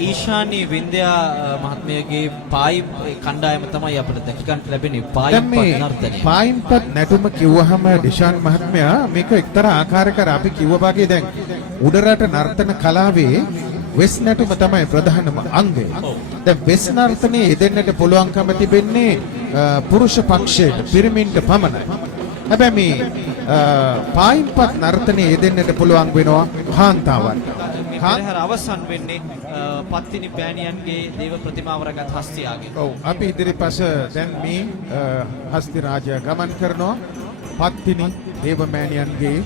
ඊශානී වින්ද්‍යා මහත්මයාගේ පායිම් කණ්ඩායම තමයි අපිට දැක ගන්න ලැබෙන්නේ පායින්පත් නර්තනය. පායින්පත් නැටුම කිව්වහම ඩිෂාන් මහත්මයා මේක එක්තරා ආකාරයක අපි කිව්වා වගේ දැන් උඩරට නර්තන කලාවේ වෙස් නැටුම තමයි ප්‍රධානම අංගය. දැන් වෙස් නර්තනයේ යෙදෙන්නට පුළුවන්කම තිබෙන්නේ පුරුෂ පක්ෂයට පිරිමින්ට පමණයි. හැබැයි මේ පායින්පත් නර්තනයේ යෙදෙන්නට පුළුවන් වෙනවා කාන්තාවන්. පෙරහැර අවසන් වෙන්නේ පත්තිනි බෑණියන්ගේ දේව ප්‍රතිමාව රැගත් හස්තියාගේ. ඔව් අපි ඉදිරිපස දැන් මේ හස්ති රාජය ගමන් කරනවා පත්තිනි දේව මෑණියන්ගේ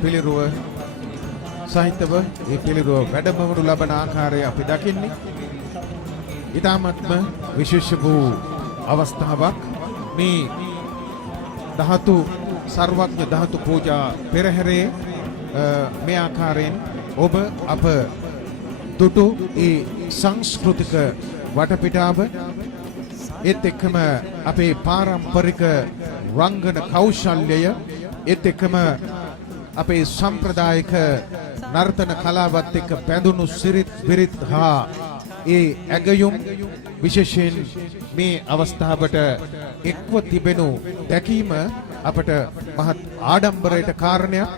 පිළිරුව සහිතව ඒ පිළිරුව වැඩමවනු ලබන ආකාරය අපි දකින්නේ. ඊටාත්ම විශේෂ වූ අවස්ථාවක් මේ ධාතු සර්වඥ ධාතු පූජා පෙරහැරේ මේ ආකාරයෙන් ඔබ අප දුටු ඒ සංස්කෘතික වටපිටාව ඒත් එක්කම අපේ පාරම්පරික රංගන කෞශල්‍යය ඒත් එක්කම අපේ සම්ප්‍රදායික නර්තන කලාවත් එක්ක බැඳුණු සිරිත් විරිත් හා ඒ ඇගයුම් විශේෂයෙන් මේ අවස්ථාවට එක්ව තිබෙනු දැකීම අපට මහත් ආඩම්බරයට කාරණයක්.